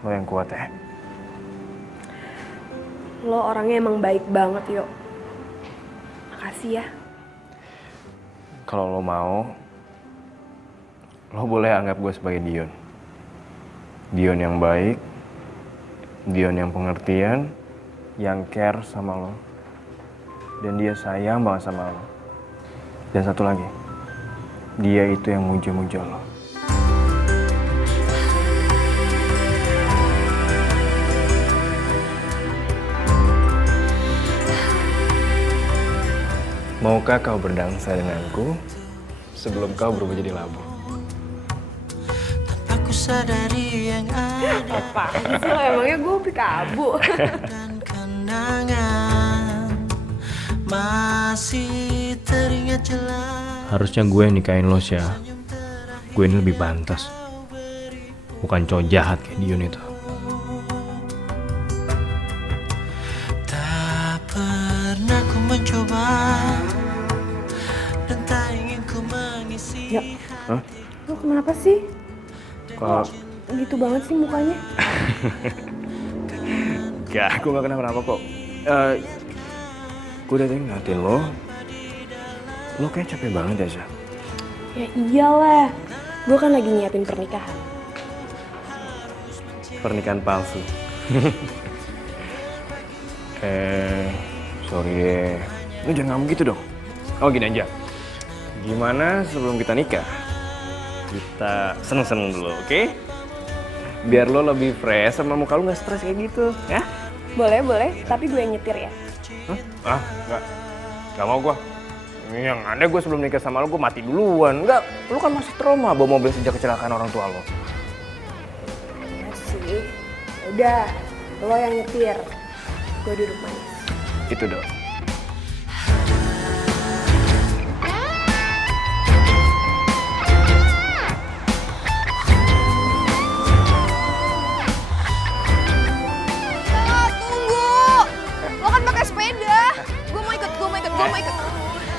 Lo yang kuat ya. Lo orangnya emang baik banget, Yok. Makasih ya. Kalau lo mau, lo boleh anggap gue sebagai Dion. Dion yang baik, Dion yang pengertian, yang care sama lo, dan dia sayang banget sama lo. Dan satu lagi, dia itu yang muja-muja lo. Maukah kau berdansa denganku sebelum kau berubah jadi labu? Aku sadari yang ada. Apaan sih lo, emangnya gue pikabu? Dan kenangan masih teringat jelas. Harusnya gue yang nikahin lo, Syah. Gue ini lebih pantas. Bukan cowok jahat kayak Dion itu. Tak pernah ku mencoba dan tak ingin ku mengisi. Ya, Hah? lo kenapa sih? Kok? Gitu banget sih mukanya. Gak, aku gak kenapa-napa kok. Gue udah tadi ngatin lo. Lo kayak capek banget ya, Syah. Ya iyalah, gue kan lagi nyiapin pernikahan. Pernikahan palsu. Sorry deh. Lo jangan ngomong gitu dong. Oh gini aja. Gimana sebelum kita nikah? Kita seneng-seneng dulu, oke? Biar lo lebih fresh sama muka lo gak stres kayak gitu, ya? Boleh, tapi gue yang nyetir ya. Hah? Gak mau gue. Yang ada gue sebelum nikah sama lo, gue mati duluan. Enggak, lo kan masih trauma bawa mobil sejak kecelakaan orang tua lo. Ya sih, udah, lo yang nyetir. Gue duduk manis. Itu dong.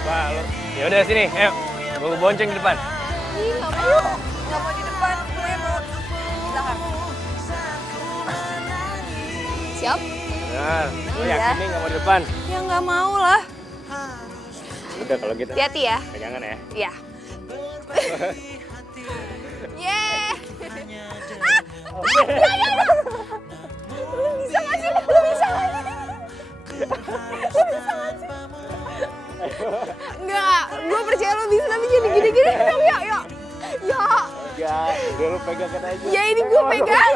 Wah, ya udah sini, ayo. Gue bonceng di depan. Ih, nggak mau di depan, gue mau di belakang. Siap? Benar, lo Iya. yakin nih gak mau di depan? Ya nggak mau lah. Udah kalau gitu. Hati-hati ya. Pegangan ya. Iya. Yeay. Lu bisa nggak sih? Lu bisa nggak sih? Lu bisa nggak sih? Enggak, gue percaya lu bisa, tapi jadi gini-gini. Ya. Enggak, udah lo pegangkan aja. Ya ini gue pegang.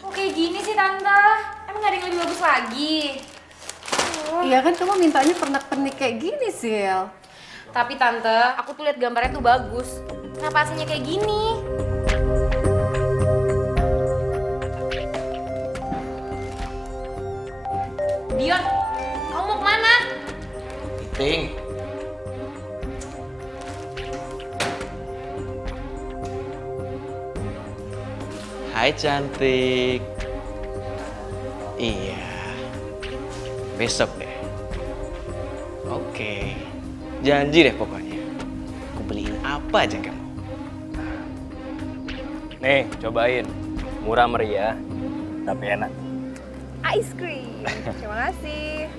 Kok kayak gini sih Tante? Emang gak ada yang lebih bagus lagi? Iya kan kamu mintanya pernak-pernik kayak gini, Sil. Tapi Tante, aku tuh lihat gambarnya tuh bagus. Kenapa aslinya kayak gini? Dion, kamu mau kemana? Ting. Hai cantik. Iya. Besok deh. Oke. Janji deh pokoknya. Aku beliin apa aja kamu. Nih, cobain. Murah meriah, tapi enak. Ice cream. Terima kasih.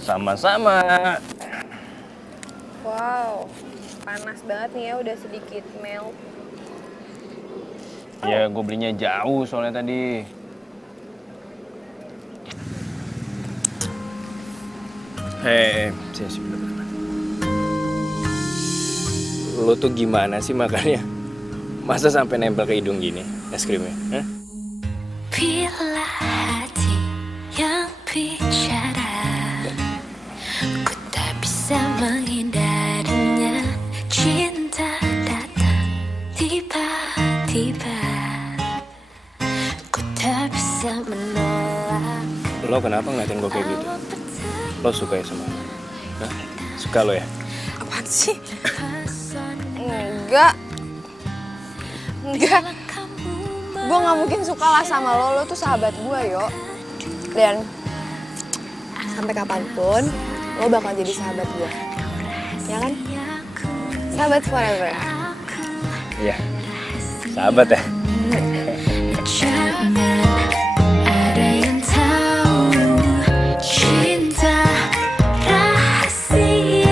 Sama-sama. Wow, panas banget nih ya, udah sedikit melt. Ya, gue belinya jauh soalnya tadi. Hei, sini bentar. Lo tuh gimana sih makannya? Masa sampai nempel ke hidung gini es krimnya? Hah? Bila hati yang bicara, ku tak bisa menghindarinya. Cinta datang tiba-tiba, ku tak bisa menolak. Lo kenapa ngeliatin gue kayak gitu? Lo suka ya sama lo? Hah? Suka lo ya? Apaan sih? Enggak. Gue gak mungkin suka lah sama lo tuh sahabat gue, Yo. Dan sampai kapanpun, lo bakal jadi sahabat gue. Ya kan? Sahabat forever. Iya, sahabat ya? Jangan ada yang tahu cinta rahasiaku.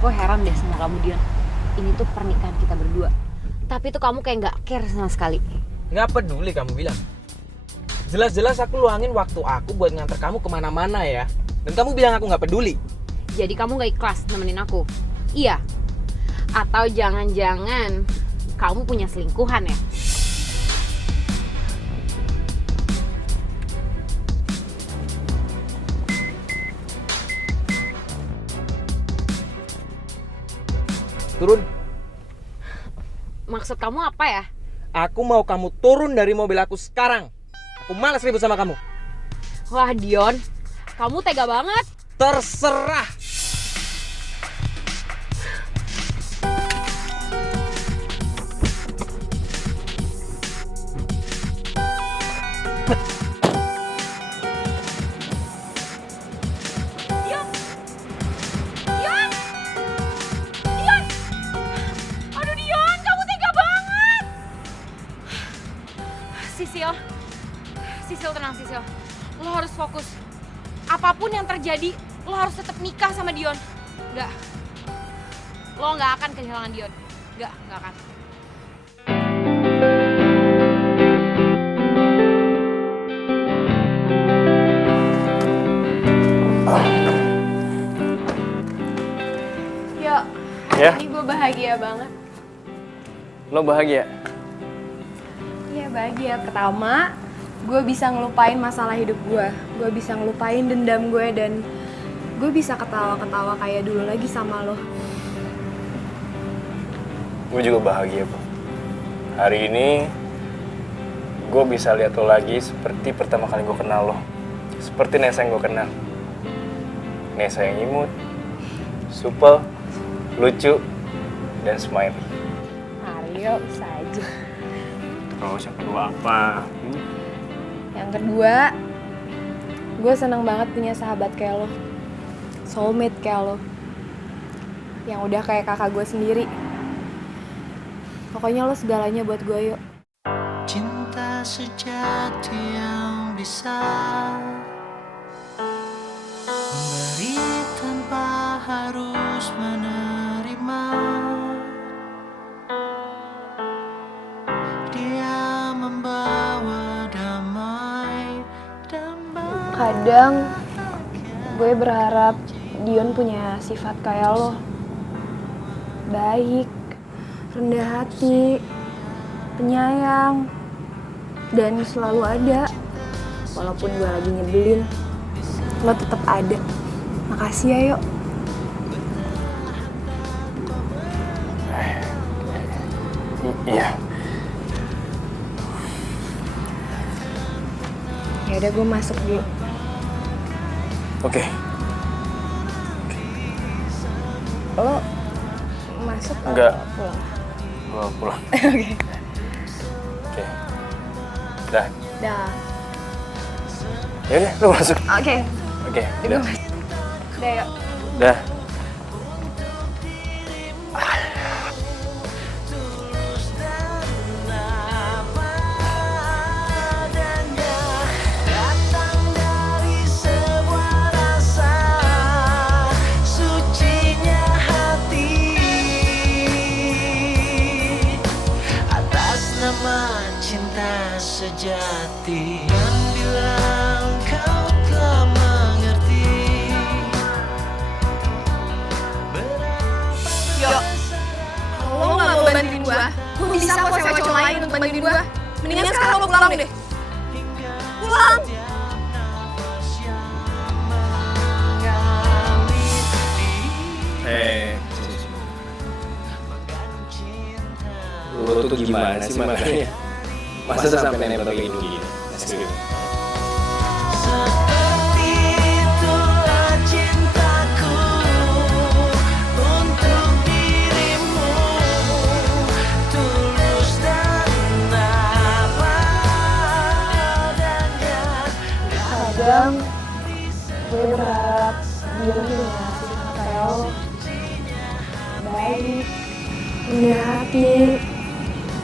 Gue heran deh sama kamu Dion. Ini tuh pernikahan kita berdua. Tapi tuh kamu kayak nggak care sama sekali. Nggak peduli kamu bilang. Jelas-jelas aku luangin waktu aku buat nganter kamu kemana-mana ya. Dan kamu bilang aku nggak peduli. Jadi kamu nggak ikhlas nemenin aku? Iya? Atau jangan-jangan kamu punya selingkuhan ya? Turun. Maksud kamu apa ya? Aku mau kamu turun dari mobil aku sekarang. Aku malas ribut sama kamu. Wah Dion, kamu tega banget. Terserah. Sisil, tenang Sisil. Lo harus fokus. Apapun yang terjadi, lo harus tetap nikah sama Dion. Enggak. Lo nggak akan kehilangan Dion. Nggak akan. Yuk, Ya? ini gue bahagia banget. Lo bahagia? Iya bahagia. Pertama, gue bisa ngelupain masalah hidup gue. Gue bisa ngelupain dendam gue dan gue bisa ketawa-ketawa kayak dulu lagi sama lo. Gue juga bahagia, Bang. Hari ini gue bisa lihat lo lagi seperti pertama kali gue kenal lo. Seperti Nesa yang gue kenal. Nesa yang imut, supel, lucu, dan smiley. Mario, bisa aja. Terus yang kedua apa? Yang kedua, gue seneng banget punya sahabat kayak lo. Soulmate kayak lo. Yang udah kayak kakak gue sendiri. Pokoknya lo segalanya buat gue, yuk. Cinta sejati yang bisa memberi tanpa harus menerima. Dia membawa damai dan Kadang gue berharap Dion punya sifat kayak lo. Baik, rendah hati, penyayang, dan selalu ada. Walaupun gue lagi nyebelin, lo tetap ada. Makasih ya, yuk. Iya. Ya udah, gue masuk dulu. Oke. Lo masuk atau Enggak. pulang? Gue pulang. Oke. Oke. Dah. Dah. Yaudah, lo masuk. Oke. Oke. Gue Dah. masuk. Dah, yuk. Dah. sucinya hati atas nama cinta sejati. Dan bila kau telah mengerti Yuk. Kalau lo gak mau bantuin gue bisa kok sewa cowok lain untuk bantuin gue. Mendingan sekarang lo pulang deh. Pulang! Lo tuh gimana sih makanya? Masa sampai nempel kayak gini? seperti itulah cintaku untuk dirimu, tulus dan apa adanya. Kadang gue berharap dia punya sifat kayak lo. Baik, rendah hati,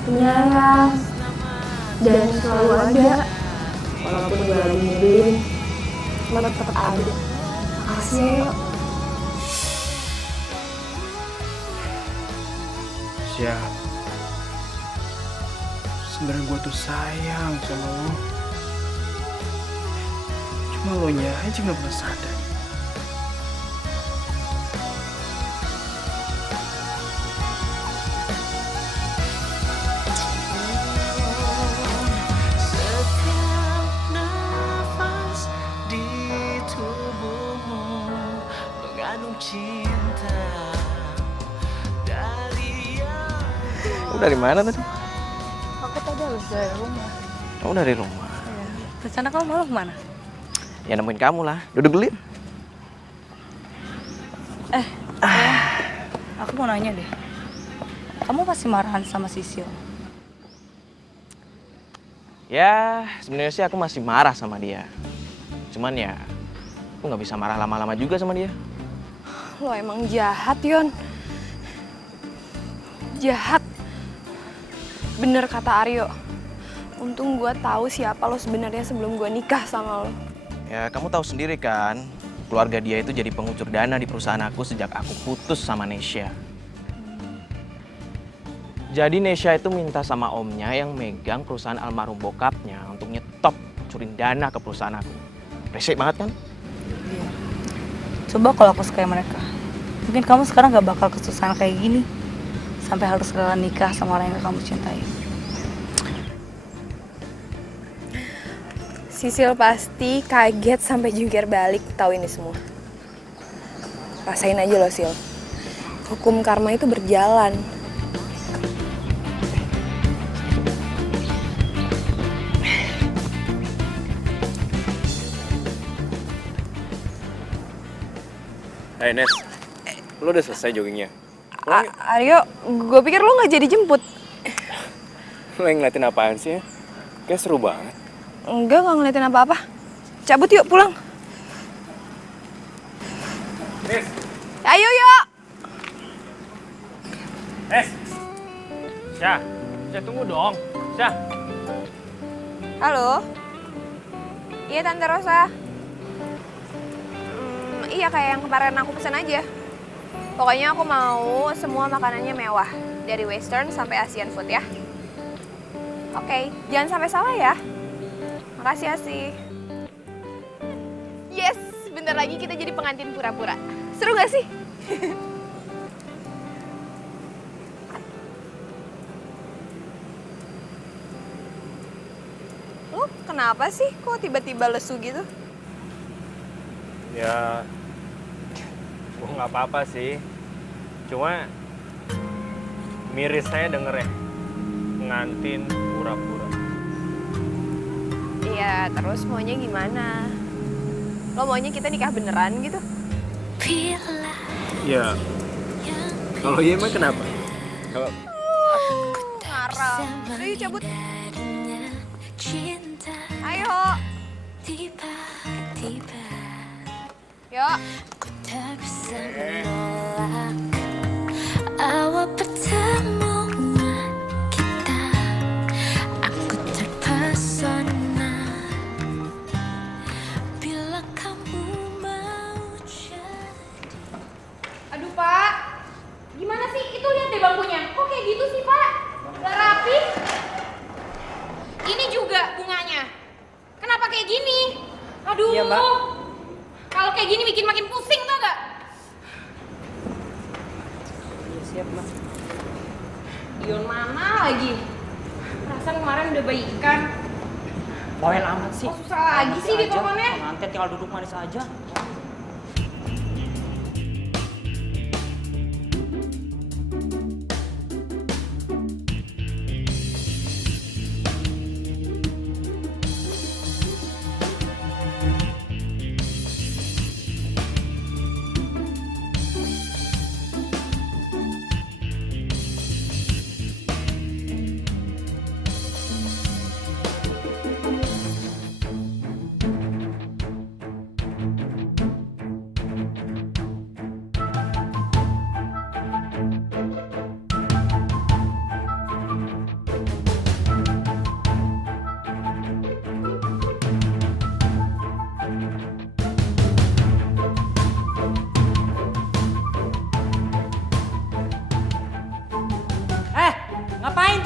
penyayang, dan selalu ada. Walaupun gue lagi nyebelin, lo tetap ada. Makasih ya, yuk. Nesya, sebenarnya gue tuh sayang sama lo. Cuma lo nya aja nggak pernah sadar. Setiap nafas di tubuhmu mengandung cinta dari yang Kamu dari mana tadi? Aku tadi habis dari rumah. Kamu dari rumah. Iya. Rencana kamu malam kemana? Ya nemuin kamu lah. Duduk dulu. Yuk. Aku mau nanya deh. Kamu pasti marahan sama Sisil? Ya, sebenarnya sih aku masih marah sama dia. Cuman ya, aku nggak bisa marah lama-lama juga sama dia. Lo emang jahat, Yon. Jahat. Bener kata Aryo. Untung gue tahu siapa lo sebenarnya sebelum gue nikah sama lo. Ya, kamu tahu sendiri kan, keluarga dia itu jadi pengucur dana di perusahaan aku sejak aku putus sama Nesya. Jadi Nesya itu minta sama omnya yang megang perusahaan almarhum bokapnya untuk nyetop curin dana ke perusahaan aku. Resik banget kan? Iya. Coba kalau aku kayak mereka, mungkin kamu sekarang gak bakal kesusahan kayak gini. Sampai harus rela nikah sama orang yang kamu cintai. Sisil pasti kaget sampai jungkir balik tahu ini semua. Rasain aja lo, Sil. Hukum karma itu berjalan. Hai Nes, lo udah selesai joggingnya? Aryo, gue pikir lo nggak jadi jemput. Lo yang ngeliatin apaan sih ya? Kayak seru banget. Enggak ngeliatin apa-apa. Cabut yuk, pulang. Nes! Ayo yuk! Nes! Syah! Syah tunggu dong! Syah! Halo? Iya Tante Rosa. Iya kayak yang kemarin aku pesen aja. Pokoknya aku mau semua makanannya mewah. Dari western sampai Asian food ya. Oke, jangan sampai salah ya. Makasih Asi. Yes, bentar lagi kita jadi pengantin pura-pura. Seru gak sih? Lu kenapa sih? Kok tiba-tiba lesu gitu? Ya, gue nggak apa-apa sih. Cuma miris saya denger ya, pengantin pura-pura. Iya, terus maunya gimana? Lo maunya kita nikah beneran gitu? Ya, kalau iya emang kenapa? Kalau Ngarang. Udah yuk cabut. Ayo. Yuk. Awal pertemuan kita, aku terpesona bila kamu mau jadi. Aduh Pak, gimana sih? Itu lihat deh bangkunya. Kok kayak gitu sih Pak? Gak rapi. Ini juga bunganya. Kenapa kayak gini? Aduh. Iya, Mbak. Kalau kayak gini bikin makin pusing tau gak? Iya siap Mas. Dion mana lagi? Perasaan kemarin udah baikan. Bawel amat sih. Kok susah lagi sih di teleponnya? Pengantin tinggal duduk manis aja.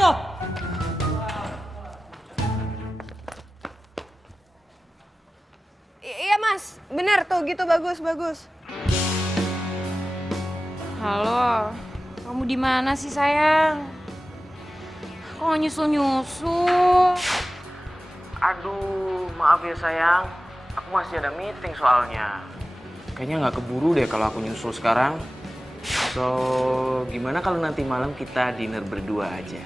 itu. Iya mas, bener tuh gitu bagus. Halo, kamu di mana sih sayang? Kok nggak nyusul-nyusul? Aduh, maaf ya sayang. Aku masih ada meeting soalnya. Kayaknya nggak keburu deh kalau aku nyusul sekarang. So, gimana kalau nanti malam kita dinner berdua aja?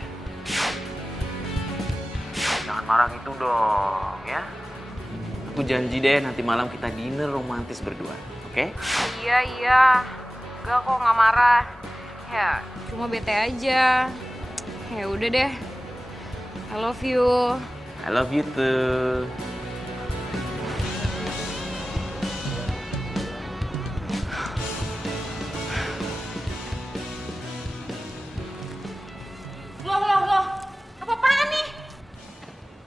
Jangan marah gitu dong, ya. Aku janji deh nanti malam kita dinner romantis berdua, oke? Iya. Gak kok, nggak marah. Ya, cuma bete aja. Ya udah deh. I love you. I love you too. Loh. Apa-apaan nih?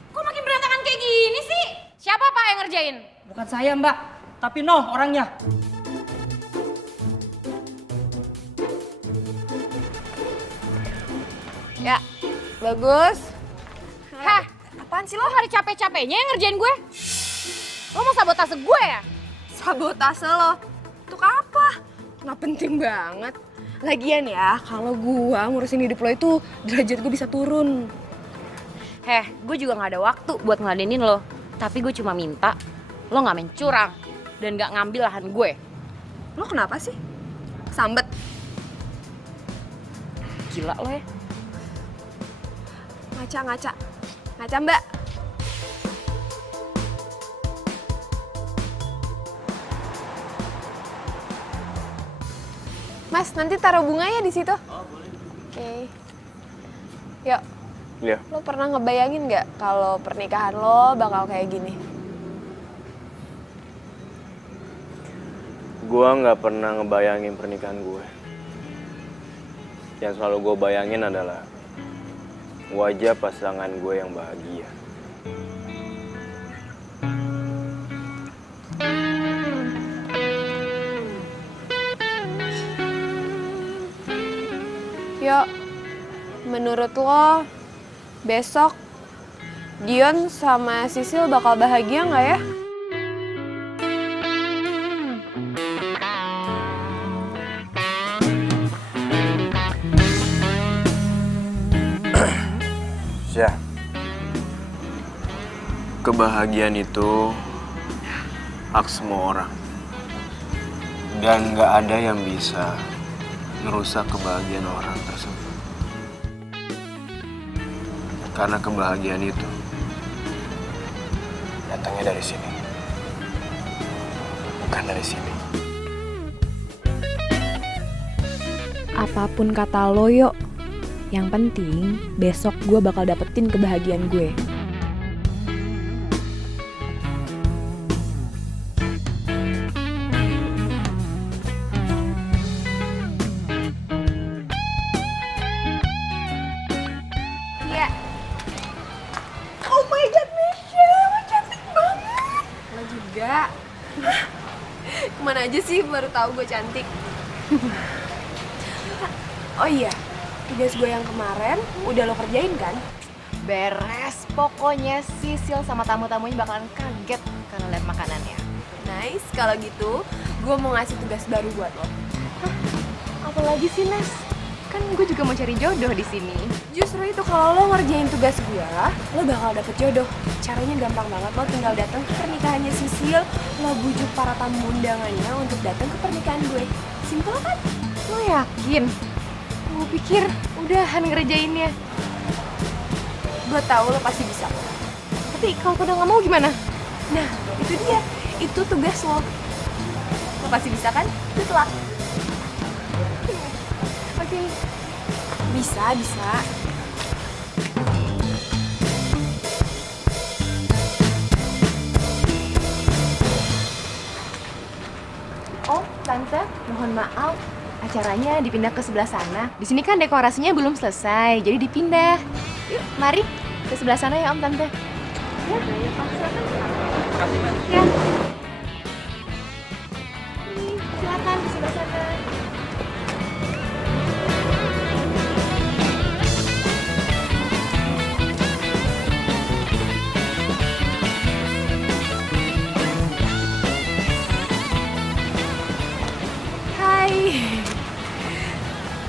Kok makin berantakan kayak gini sih? Siapa Pak yang ngerjain? Bukan saya mbak, tapi Noh orangnya. Ya, bagus. Hah? Apaan sih lo hari capek-capeknya yang ngerjain gue? Lo mau sabotase gue ya? Sabotase lo? Untuk apa? Nggak penting banget. Lagian ya, kalau gua ngurusin hidup lo itu derajat gue bisa turun. Gue juga nggak ada waktu buat ngeladenin lo. Tapi gue cuma minta lo nggak main curang dan nggak ngambil lahan gue. Lo kenapa sih? Sambet? Gila lo ya. Ngaca mbak. Mas, nanti taruh bunganya di situ. Oh, boleh. Oke. Yuk. Iya. Lo pernah ngebayangin nggak kalau pernikahan lo bakal kayak gini? Gua nggak pernah ngebayangin pernikahan gue. Yang selalu gue bayangin adalah wajah pasangan gue yang bahagia. Yuk, menurut lo besok Dion sama Sisil bakal bahagia nggak ya? Ya, kebahagiaan itu hak semua orang. Dan nggak ada yang bisa merusak kebahagiaan orang tersebut. Karena kebahagiaan itu datangnya dari sini, bukan dari sini. Apapun kata lo yuk, yang penting besok gue bakal dapetin kebahagiaan gue. Iya. Oh my god, Michelle, lo cantik banget. Lo juga. Kemana aja sih baru tahu gue cantik. Oh iya, tugas gue yang kemarin udah lo kerjain kan? Beres, pokoknya Sisil sama tamu-tamunya bakalan kaget karena lihat makanannya. Nice, kalau gitu gue mau ngasih tugas baru buat lo. Apalagi sih, Nes? Kan gue juga mau cari jodoh di sini. Justru itu kalau lo ngerjain tugas gue, lo bakal dapet jodoh. Caranya gampang banget, lo tinggal datang ke pernikahannya Sisil, lo bujuk para tamu undangannya untuk datang ke pernikahan gue. Simpel kan? Lo yakin? Gue pikir udahan ngerjainnya. Gue tahu lo pasti bisa. Tapi kalau udah nggak mau gimana? Nah, itu dia. Itu tugas lo. Lo pasti bisa kan? Good luck. Oke. Bisa. Oh, Tante, mohon maaf. Acaranya dipindah ke sebelah sana. Di sini kan dekorasinya belum selesai, jadi dipindah. Yuk, mari ke sebelah sana ya Om Tante. Ya, ya. Silakan ke sebelah sana.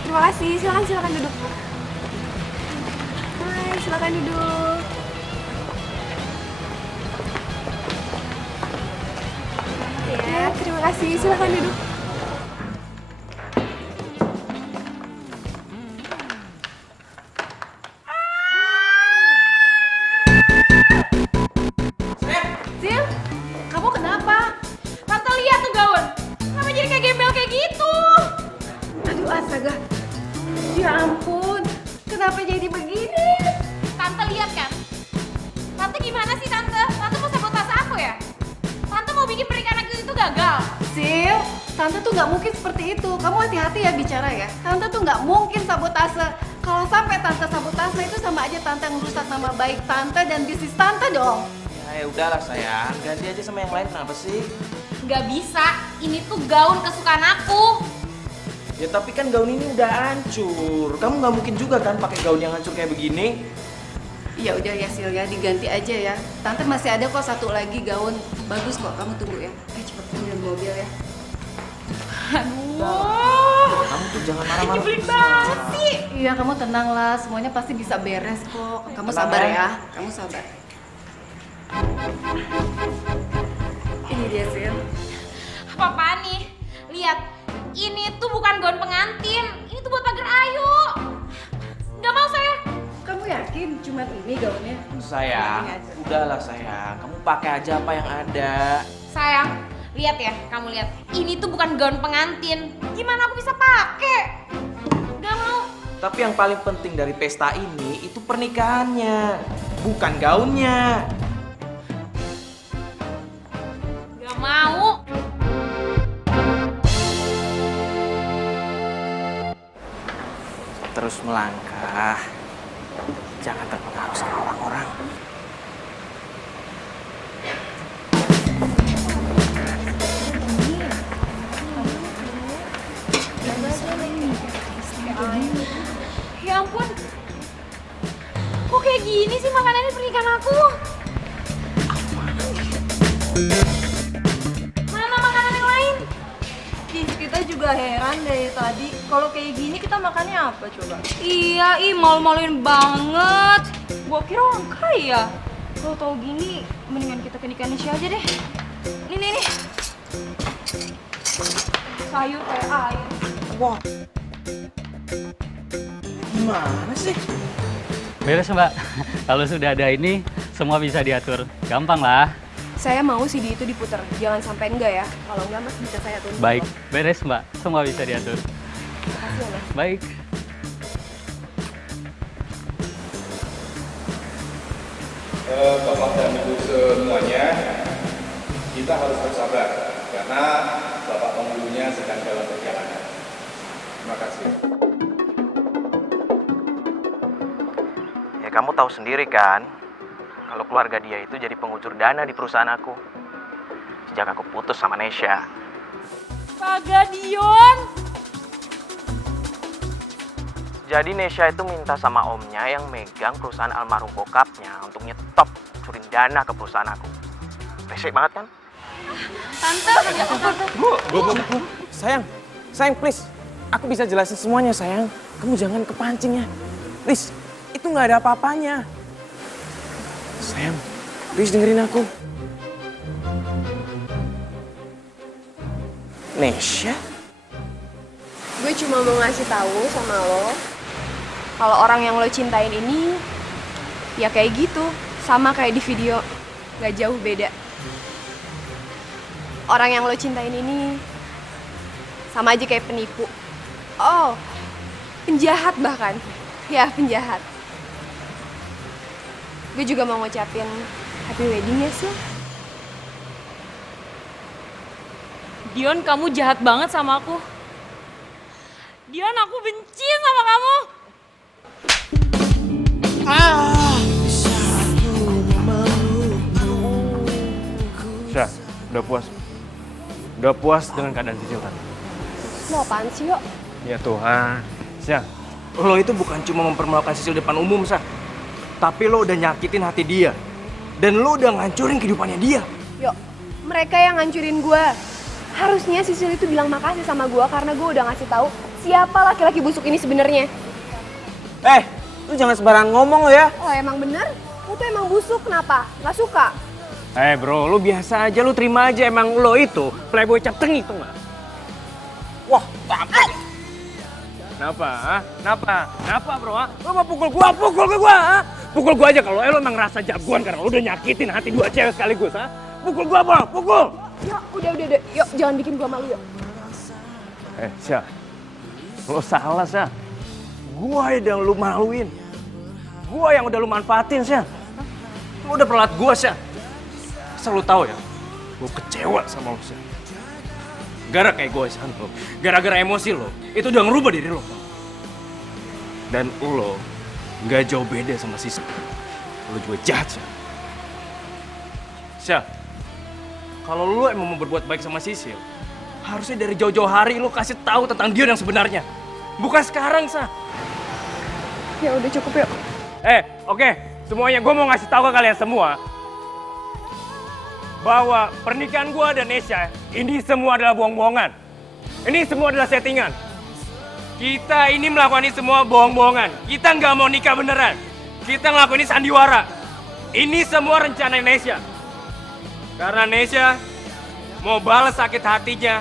Terima kasih, silakan duduk. Hai, silakan duduk. Ya, terima kasih, silakan duduk. Sil, kamu kenapa? Tante lihat tuh gaun. Kenapa jadi kayak gembel kayak gitu? Aduh astaga. Ya ampun, kenapa jadi begini? Tante lihat kan? Tante gimana sih tante? Tante mau sabotase aku ya? Tante mau bikin pernikahan aku itu gagal. Sil, tante tuh nggak mungkin seperti itu. Kamu hati-hati ya bicara ya. Tante tuh nggak mungkin sabotase. Kalau sampai tante sabotase itu sama aja tante ngerusak nama baik tante dan bisnis tante dong. Ya udahlah sayang, ganti aja sama yang lain kenapa sih? Nggak bisa, ini tuh gaun kesukaan aku. Ya tapi kan gaun ini udah hancur. Kamu nggak mungkin juga kan pakai gaun yang hancur kayak begini. Ya udah ya Sil ya, diganti aja ya. Tante masih ada kok satu lagi gaun bagus kok. Kamu tunggu ya. Cepet ambil mobil ya. Aduh. Kamu tuh jangan marah-marah. Nyebelin banget sih. Iya, kamu tenang lah. Semuanya pasti bisa beres kok. Kamu Tenang sabar ya. ya. Kamu sabar. Ini dia Sil. Apa-apaan nih? Lihat, ini tuh bukan gaun pengantin. Ini tuh buat pagar ayu. Nggak mau saya. Kamu yakin cuma ini gaunnya? Sayang, udahlah sayang. Kamu pakai aja apa yang ada. Sayang, lihat ya, kamu lihat. Ini tuh bukan gaun pengantin. Gimana aku bisa pakai? Nggak mau. Tapi yang paling penting dari pesta ini itu pernikahannya, bukan gaunnya. Nggak mau. Terus melangkah, jangan terpengaruh sama orang-orang. Ya ampun. Kok kayak gini sih makanannya pernikahan aku? Mana makanan yang lain? Ih, kita juga heran dari tadi. Kalau kayak gini kita makannya apa coba? Iya, malu-maluin banget. Gua kira orang kaya. Kalau tau gini, mendingan kita ke nikahan Nesya aja deh. Nih. Sayur kayak air. Wah. Gimana sih? Beres mbak, kalau sudah ada ini semua bisa diatur. Gampang lah. Saya mau CD itu diputer, jangan sampai enggak ya. Kalau enggak mas bisa saya tuntut. Baik, beres mbak, semua bisa diatur. Makasih ya mas. Baik. Bapak dan Ibu semuanya, kita harus bersabar karena Bapak penghulunya sedang dalam perjalanan. Terima kasih. Ya kamu tahu sendiri kan, kalau keluarga dia itu jadi pengucur dana di perusahaan aku. Sejak aku putus sama Nesya. Kagak Dion. Jadi Nesya itu minta sama omnya yang megang perusahaan almarhum bokapnya untuk nyetop curin dana ke perusahaan aku. Resek banget kan? Tante, ya ampun. Bu. Sayang please. Aku bisa jelasin semuanya sayang. Kamu jangan kepancing ya. Please, itu nggak ada apa-apanya. Sayang, please dengerin aku. Nesya? Gue cuma mau ngasih tahu sama lo, kalau orang yang lo cintain ini, ya kayak gitu, sama kayak di video, nggak jauh beda. Orang yang lo cintain ini, sama aja kayak penipu. Oh, penjahat bahkan. Ya, penjahat. Gue juga mau ngucapin happy wedding ya, Sil. Dion, kamu jahat banget sama aku. Dion, aku benci sama kamu. Syah, udah puas? Udah puas dengan keadaan Sisil tadi? Lo apaan sih, yuk? Ya Tuhan. Syah, lo itu bukan cuma mempermalukan Sisil depan umum, Syah. Tapi lo udah nyakitin hati dia. Dan lo udah ngancurin kehidupannya dia. Yuk, mereka yang ngancurin gue. Harusnya Sisil itu bilang makasih sama gue karena gue udah ngasih tahu siapa laki-laki busuk ini sebenarnya? Lu jangan sembarangan ngomong lo ya. Oh emang bener? Lu tuh emang busuk, kenapa? Gak suka? Bro, lu biasa aja, lu terima aja emang lo itu playboy cap tengik tuh nggak? Wah, apa? Kenapa? Kenapa bro? Lu mau pukul gua? Pukul gua aja kalau lu emang ngerasa jagoan karena lu udah nyakitin hati 2 cewek sekaligus, ha? Pukul gua bang, pukul! Yuk, udah, yuk jangan bikin gua malu yuk. Syah, lo salah Syah. Gua yang lu maluin. Gua yang udah lu manfaatin Syah. Lu udah perlat gua Syah. Asal lu tahu ya, gua kecewa sama lu Syah. Gara kayak gue Syah, gara-gara emosi lo, itu udah ngerubah diri lo. Dan lo gak jauh beda sama Sisil. Lo juga jahat Syah. Syah, kalau lo emang mau berbuat baik sama Sisil, harusnya dari jauh-jauh hari lo kasih tahu tentang dia yang sebenarnya. Bukan sekarang, Syah. Ya udah cukup yuk. Oke. Semuanya gue mau ngasih tahu ke kalian semua bahwa pernikahan gue dan Nesya ini semua adalah bohong-bohongan. Ini semua adalah settingan. Kita ini melakukan ini semua bohong-bohongan. Kita nggak mau nikah beneran. Kita ngelakuin ini sandiwara. Ini semua rencana Nesya. Karena Nesya mau balas sakit hatinya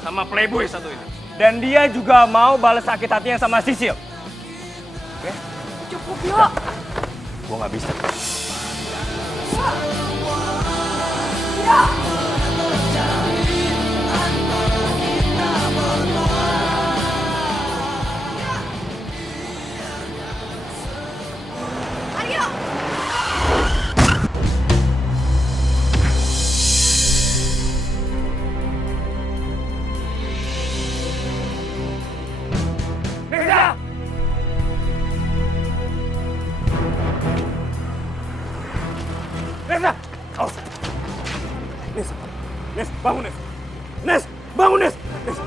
sama playboy satu ini. Dan dia juga mau balas sakit hatinya sama Sisil. Oke? Cukup yuk. Gue nggak bisa. Nesa! Awas! Nes, bangun Nes! Nes, bangun Nes! Nes!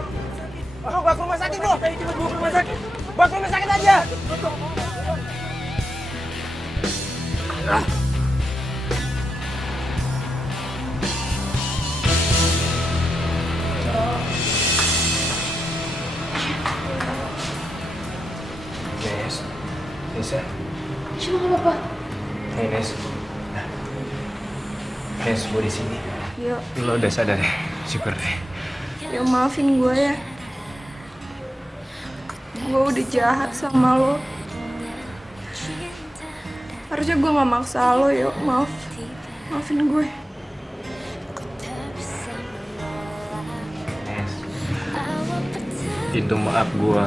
Bawa ke rumah sakit bro! Bawa ke rumah sakit! Bawa ke rumah sakit aja! Nes, Nesa. Cuma nggak apa-apa. Hey Nes. Nes, gue di sini. Yuk. Lo udah sadar ya? Syukur deh. Ya maafin gue ya. Gue udah jahat sama lo. Harusnya gue gak maksa lo, yuk. Maafin gue. Nes, pintu maaf gue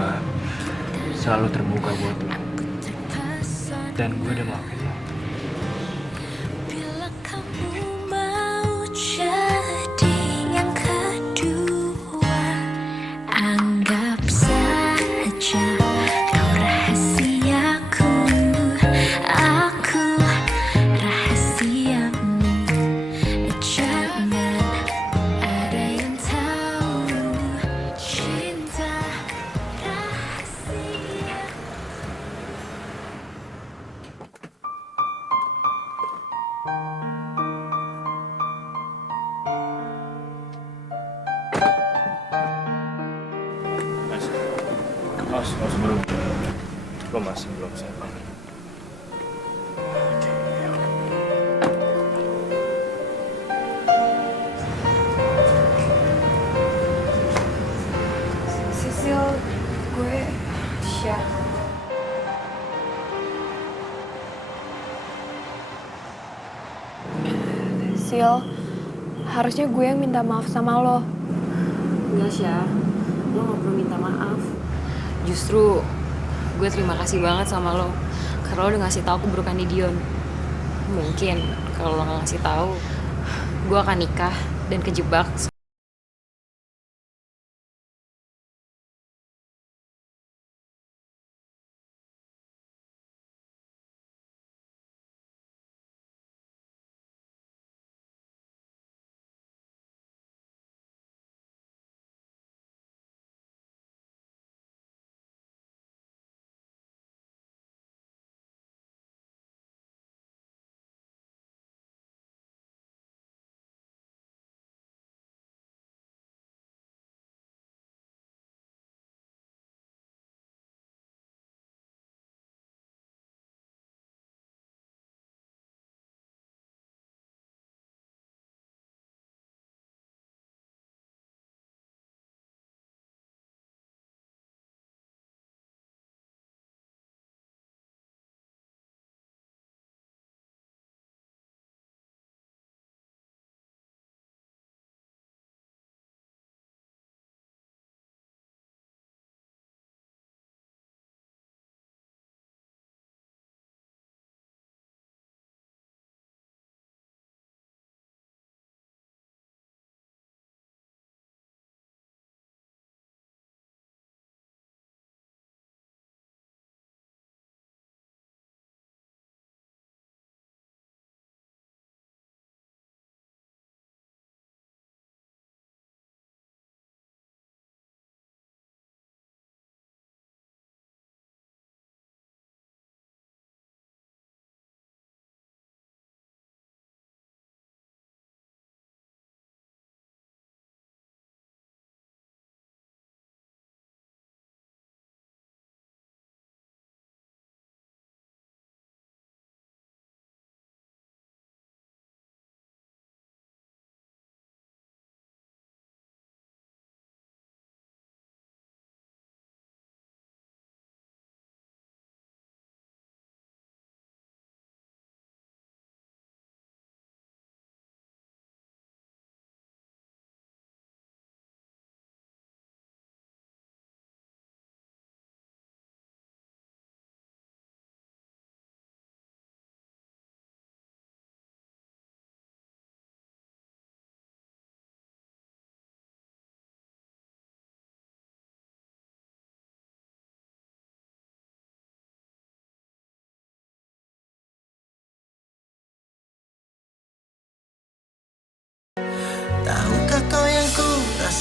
selalu terbuka buat lo. Dan gue udah maafin lo. Mau jadi yang kedua, anggap saja kau rahasiaku, aku rahasiamu. Jangan ada yang tahu cinta rahasia. Mas, belum. Lo masih belum siap. Sisil, gue Syah. Sil, harusnya gue yang minta maaf sama lo. Enggak, Syah. Lo gak perlu minta maaf. Justru gue terima kasih banget sama lo. Karena lo udah ngasih tahu keburukan di Dion. Mungkin kalau lo gak ngasih tahu, gue akan nikah dan kejebak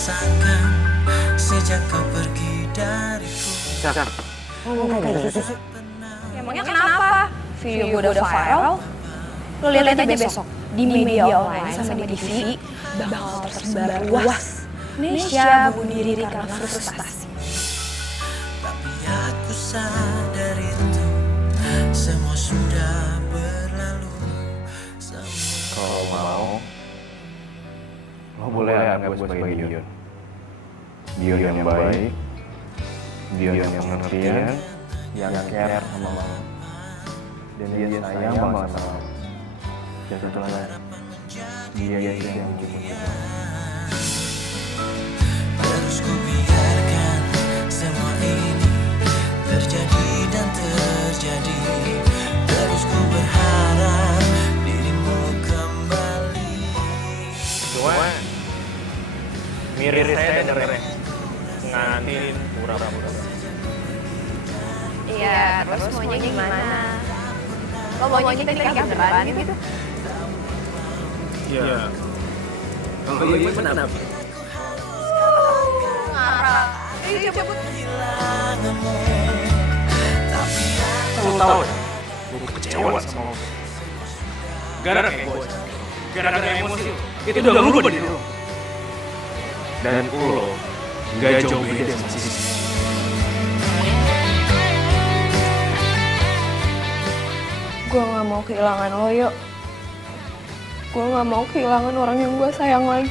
rasakan sejak kau pergi dariku. Emangnya kenapa? Video gue udah viral. Lo lihat aja besok di media online sama di TV bakal tersebar luas. Nesya bunuh diri karena frustasi. Tapi aku sadar itu semua sudah berlalu. Kalau mau, lo boleh anggap gue sebagai Dion. Dion yang baik, Dion yang pengertian, yang care sama lo. Dan dia sayang banget sama lo. Dan satu lagi, dia yang cuma Terus ku biarkan semua ini terjadi dan terjadi. Terus ku berharap dirimu kembali. Cuma mirip saya dan Reh ngantin pura-pura. Iya, terus maunya gimana? Lo maunya kita nikah beneran gitu? Iya. Kalau iya kenapa? Ngarang. Cabut. Kamu tahu ya? Gue kecewa sama lo. Gara-gara ego, gara-gara emosi, itu udah ngerubah diri lo. Dan lo gak jauh beda sama Sisi. Gue gak mau kehilangan lo, yuk. Gue gak mau kehilangan orang yang gue sayang lagi.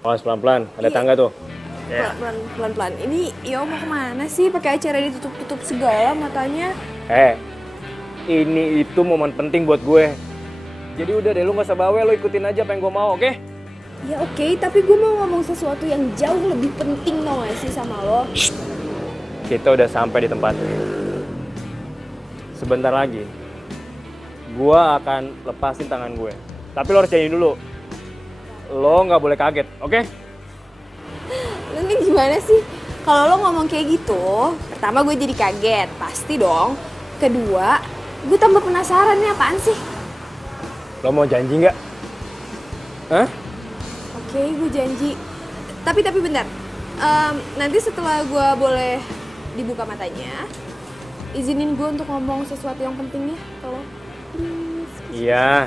Awas pelan-pelan, ada tangga tuh. Pelan-pelan. Ini Yo mau kemana sih? Pakai acara ditutup-tutup segala matanya. Ini itu momen penting buat gue. Jadi udah deh, lu gak usah bawel, lu ikutin aja apa yang gue mau, oke? Ya oke, tapi gue mau ngomong sesuatu yang jauh lebih penting tau gak sih sama lo? Kita udah sampai di tempat. Sebentar lagi, gue akan lepasin tangan gue. Tapi lo harus janji dulu. Lo nggak boleh kaget, oke? Lu nih gimana sih? Kalau lo ngomong kayak gitu, pertama gue jadi kaget, pasti dong. Kedua, gue tambah penasaran nih apaan sih? Lo mau janji nggak? Hah? Oke, gue janji. Tapi bentar. Nanti setelah gue boleh dibuka matanya, izinin gue untuk ngomong sesuatu yang penting ya, kalau please. Iya.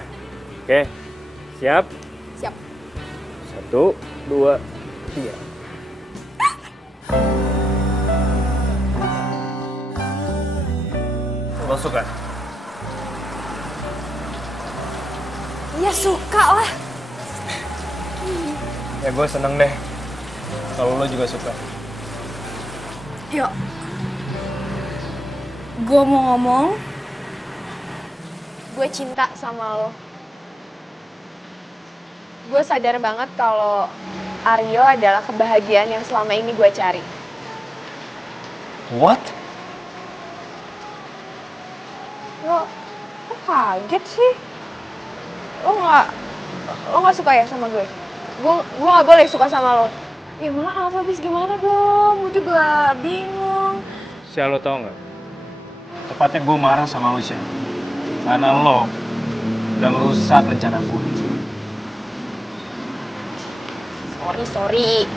Oke. Siap? Siap. 1, 2, 3. Lo suka? Ya suka lah. Ya gue seneng deh kalau lo juga suka. Yuk. Gue mau ngomong, gue cinta sama lo. Gue sadar banget kalau Aryo adalah kebahagiaan yang selama ini gue cari. What? Lo kaget sih? Lo nggak suka ya sama gue? Gue nggak boleh suka sama lo. Ya maaf, habis gimana dong? Gue juga bingung. Sya, lo tau nggak? Tepatnya gue marah sama lo, Sya. Karena lo udah merusak rencana gue. Sorry.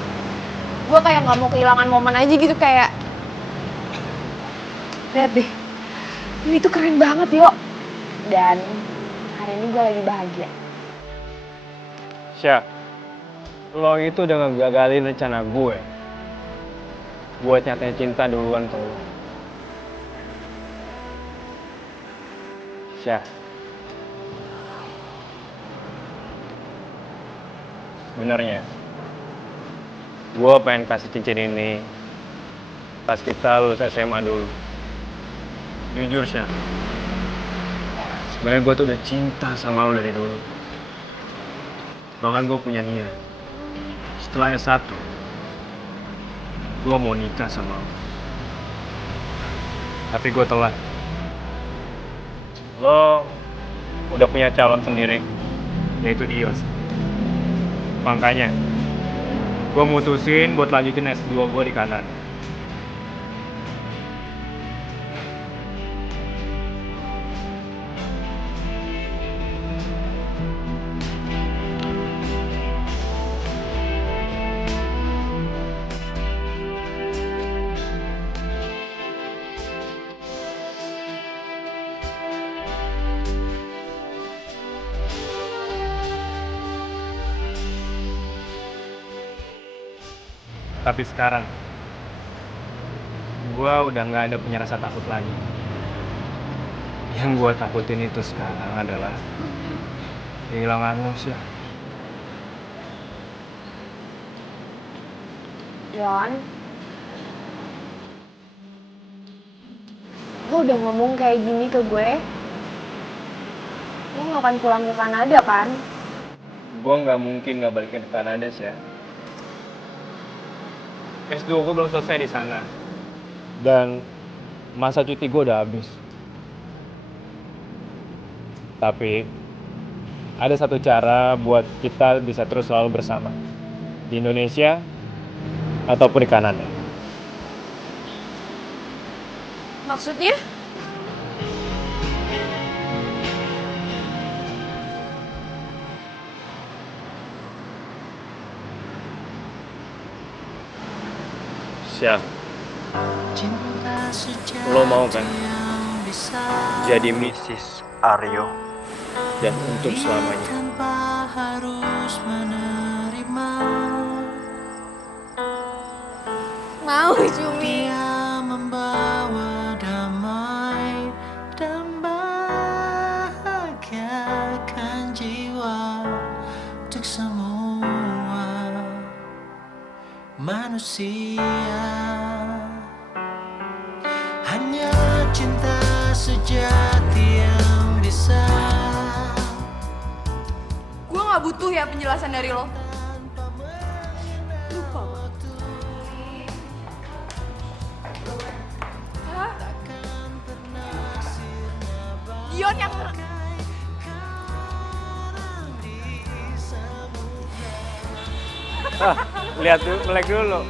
Gue kayak nggak mau kehilangan momen aja gitu, kayak lihat deh, ini tuh keren banget yo. Dan hari ini gue lagi bahagia. Sya, lo itu udah ngegagalin rencana gue buat nyatain cinta duluan ke lo. Sya, sebenarnya gue pengen kasih cincin ini pas kita lulus SMA dulu. Jujur, Sya, sebenarnya gue tuh udah cinta sama lo dari dulu. Bahkan gue punya niat setelah S1 gue mau nikah sama lo. Tapi gue telat. Lo udah punya calon sendiri, yaitu Dios. Makanya gue mutusin buat lanjutin S2 gue di kanan. Tapi sekarang, gue udah nggak ada punya rasa takut lagi. Yang gue takutin itu sekarang adalah kehilangan lo sih. Yon, lo udah ngomong kayak gini ke gue, lo gak akan pulang ke Kanada kan? Gue nggak mungkin nggak balik ke Kanada sih. S2 gue belum selesai di sana. Dan masa cuti gue udah habis. Tapi ada satu cara buat kita bisa terus selalu bersama. Di Indonesia ataupun di Kanada. Maksudnya? Siap. Lo mau kan jadi Mrs. Aryo dan untuk selamanya? Tanpa harus menerima. Mau, Cumi. Dia membawa damai dan bahagiakan jiwa untuk semua manusia. Hanya cinta sejati yang bisa. Gue gak butuh ya penjelasan dari lo. Lupa. Hah? Dion yang... Lihat dulu, melek dulu.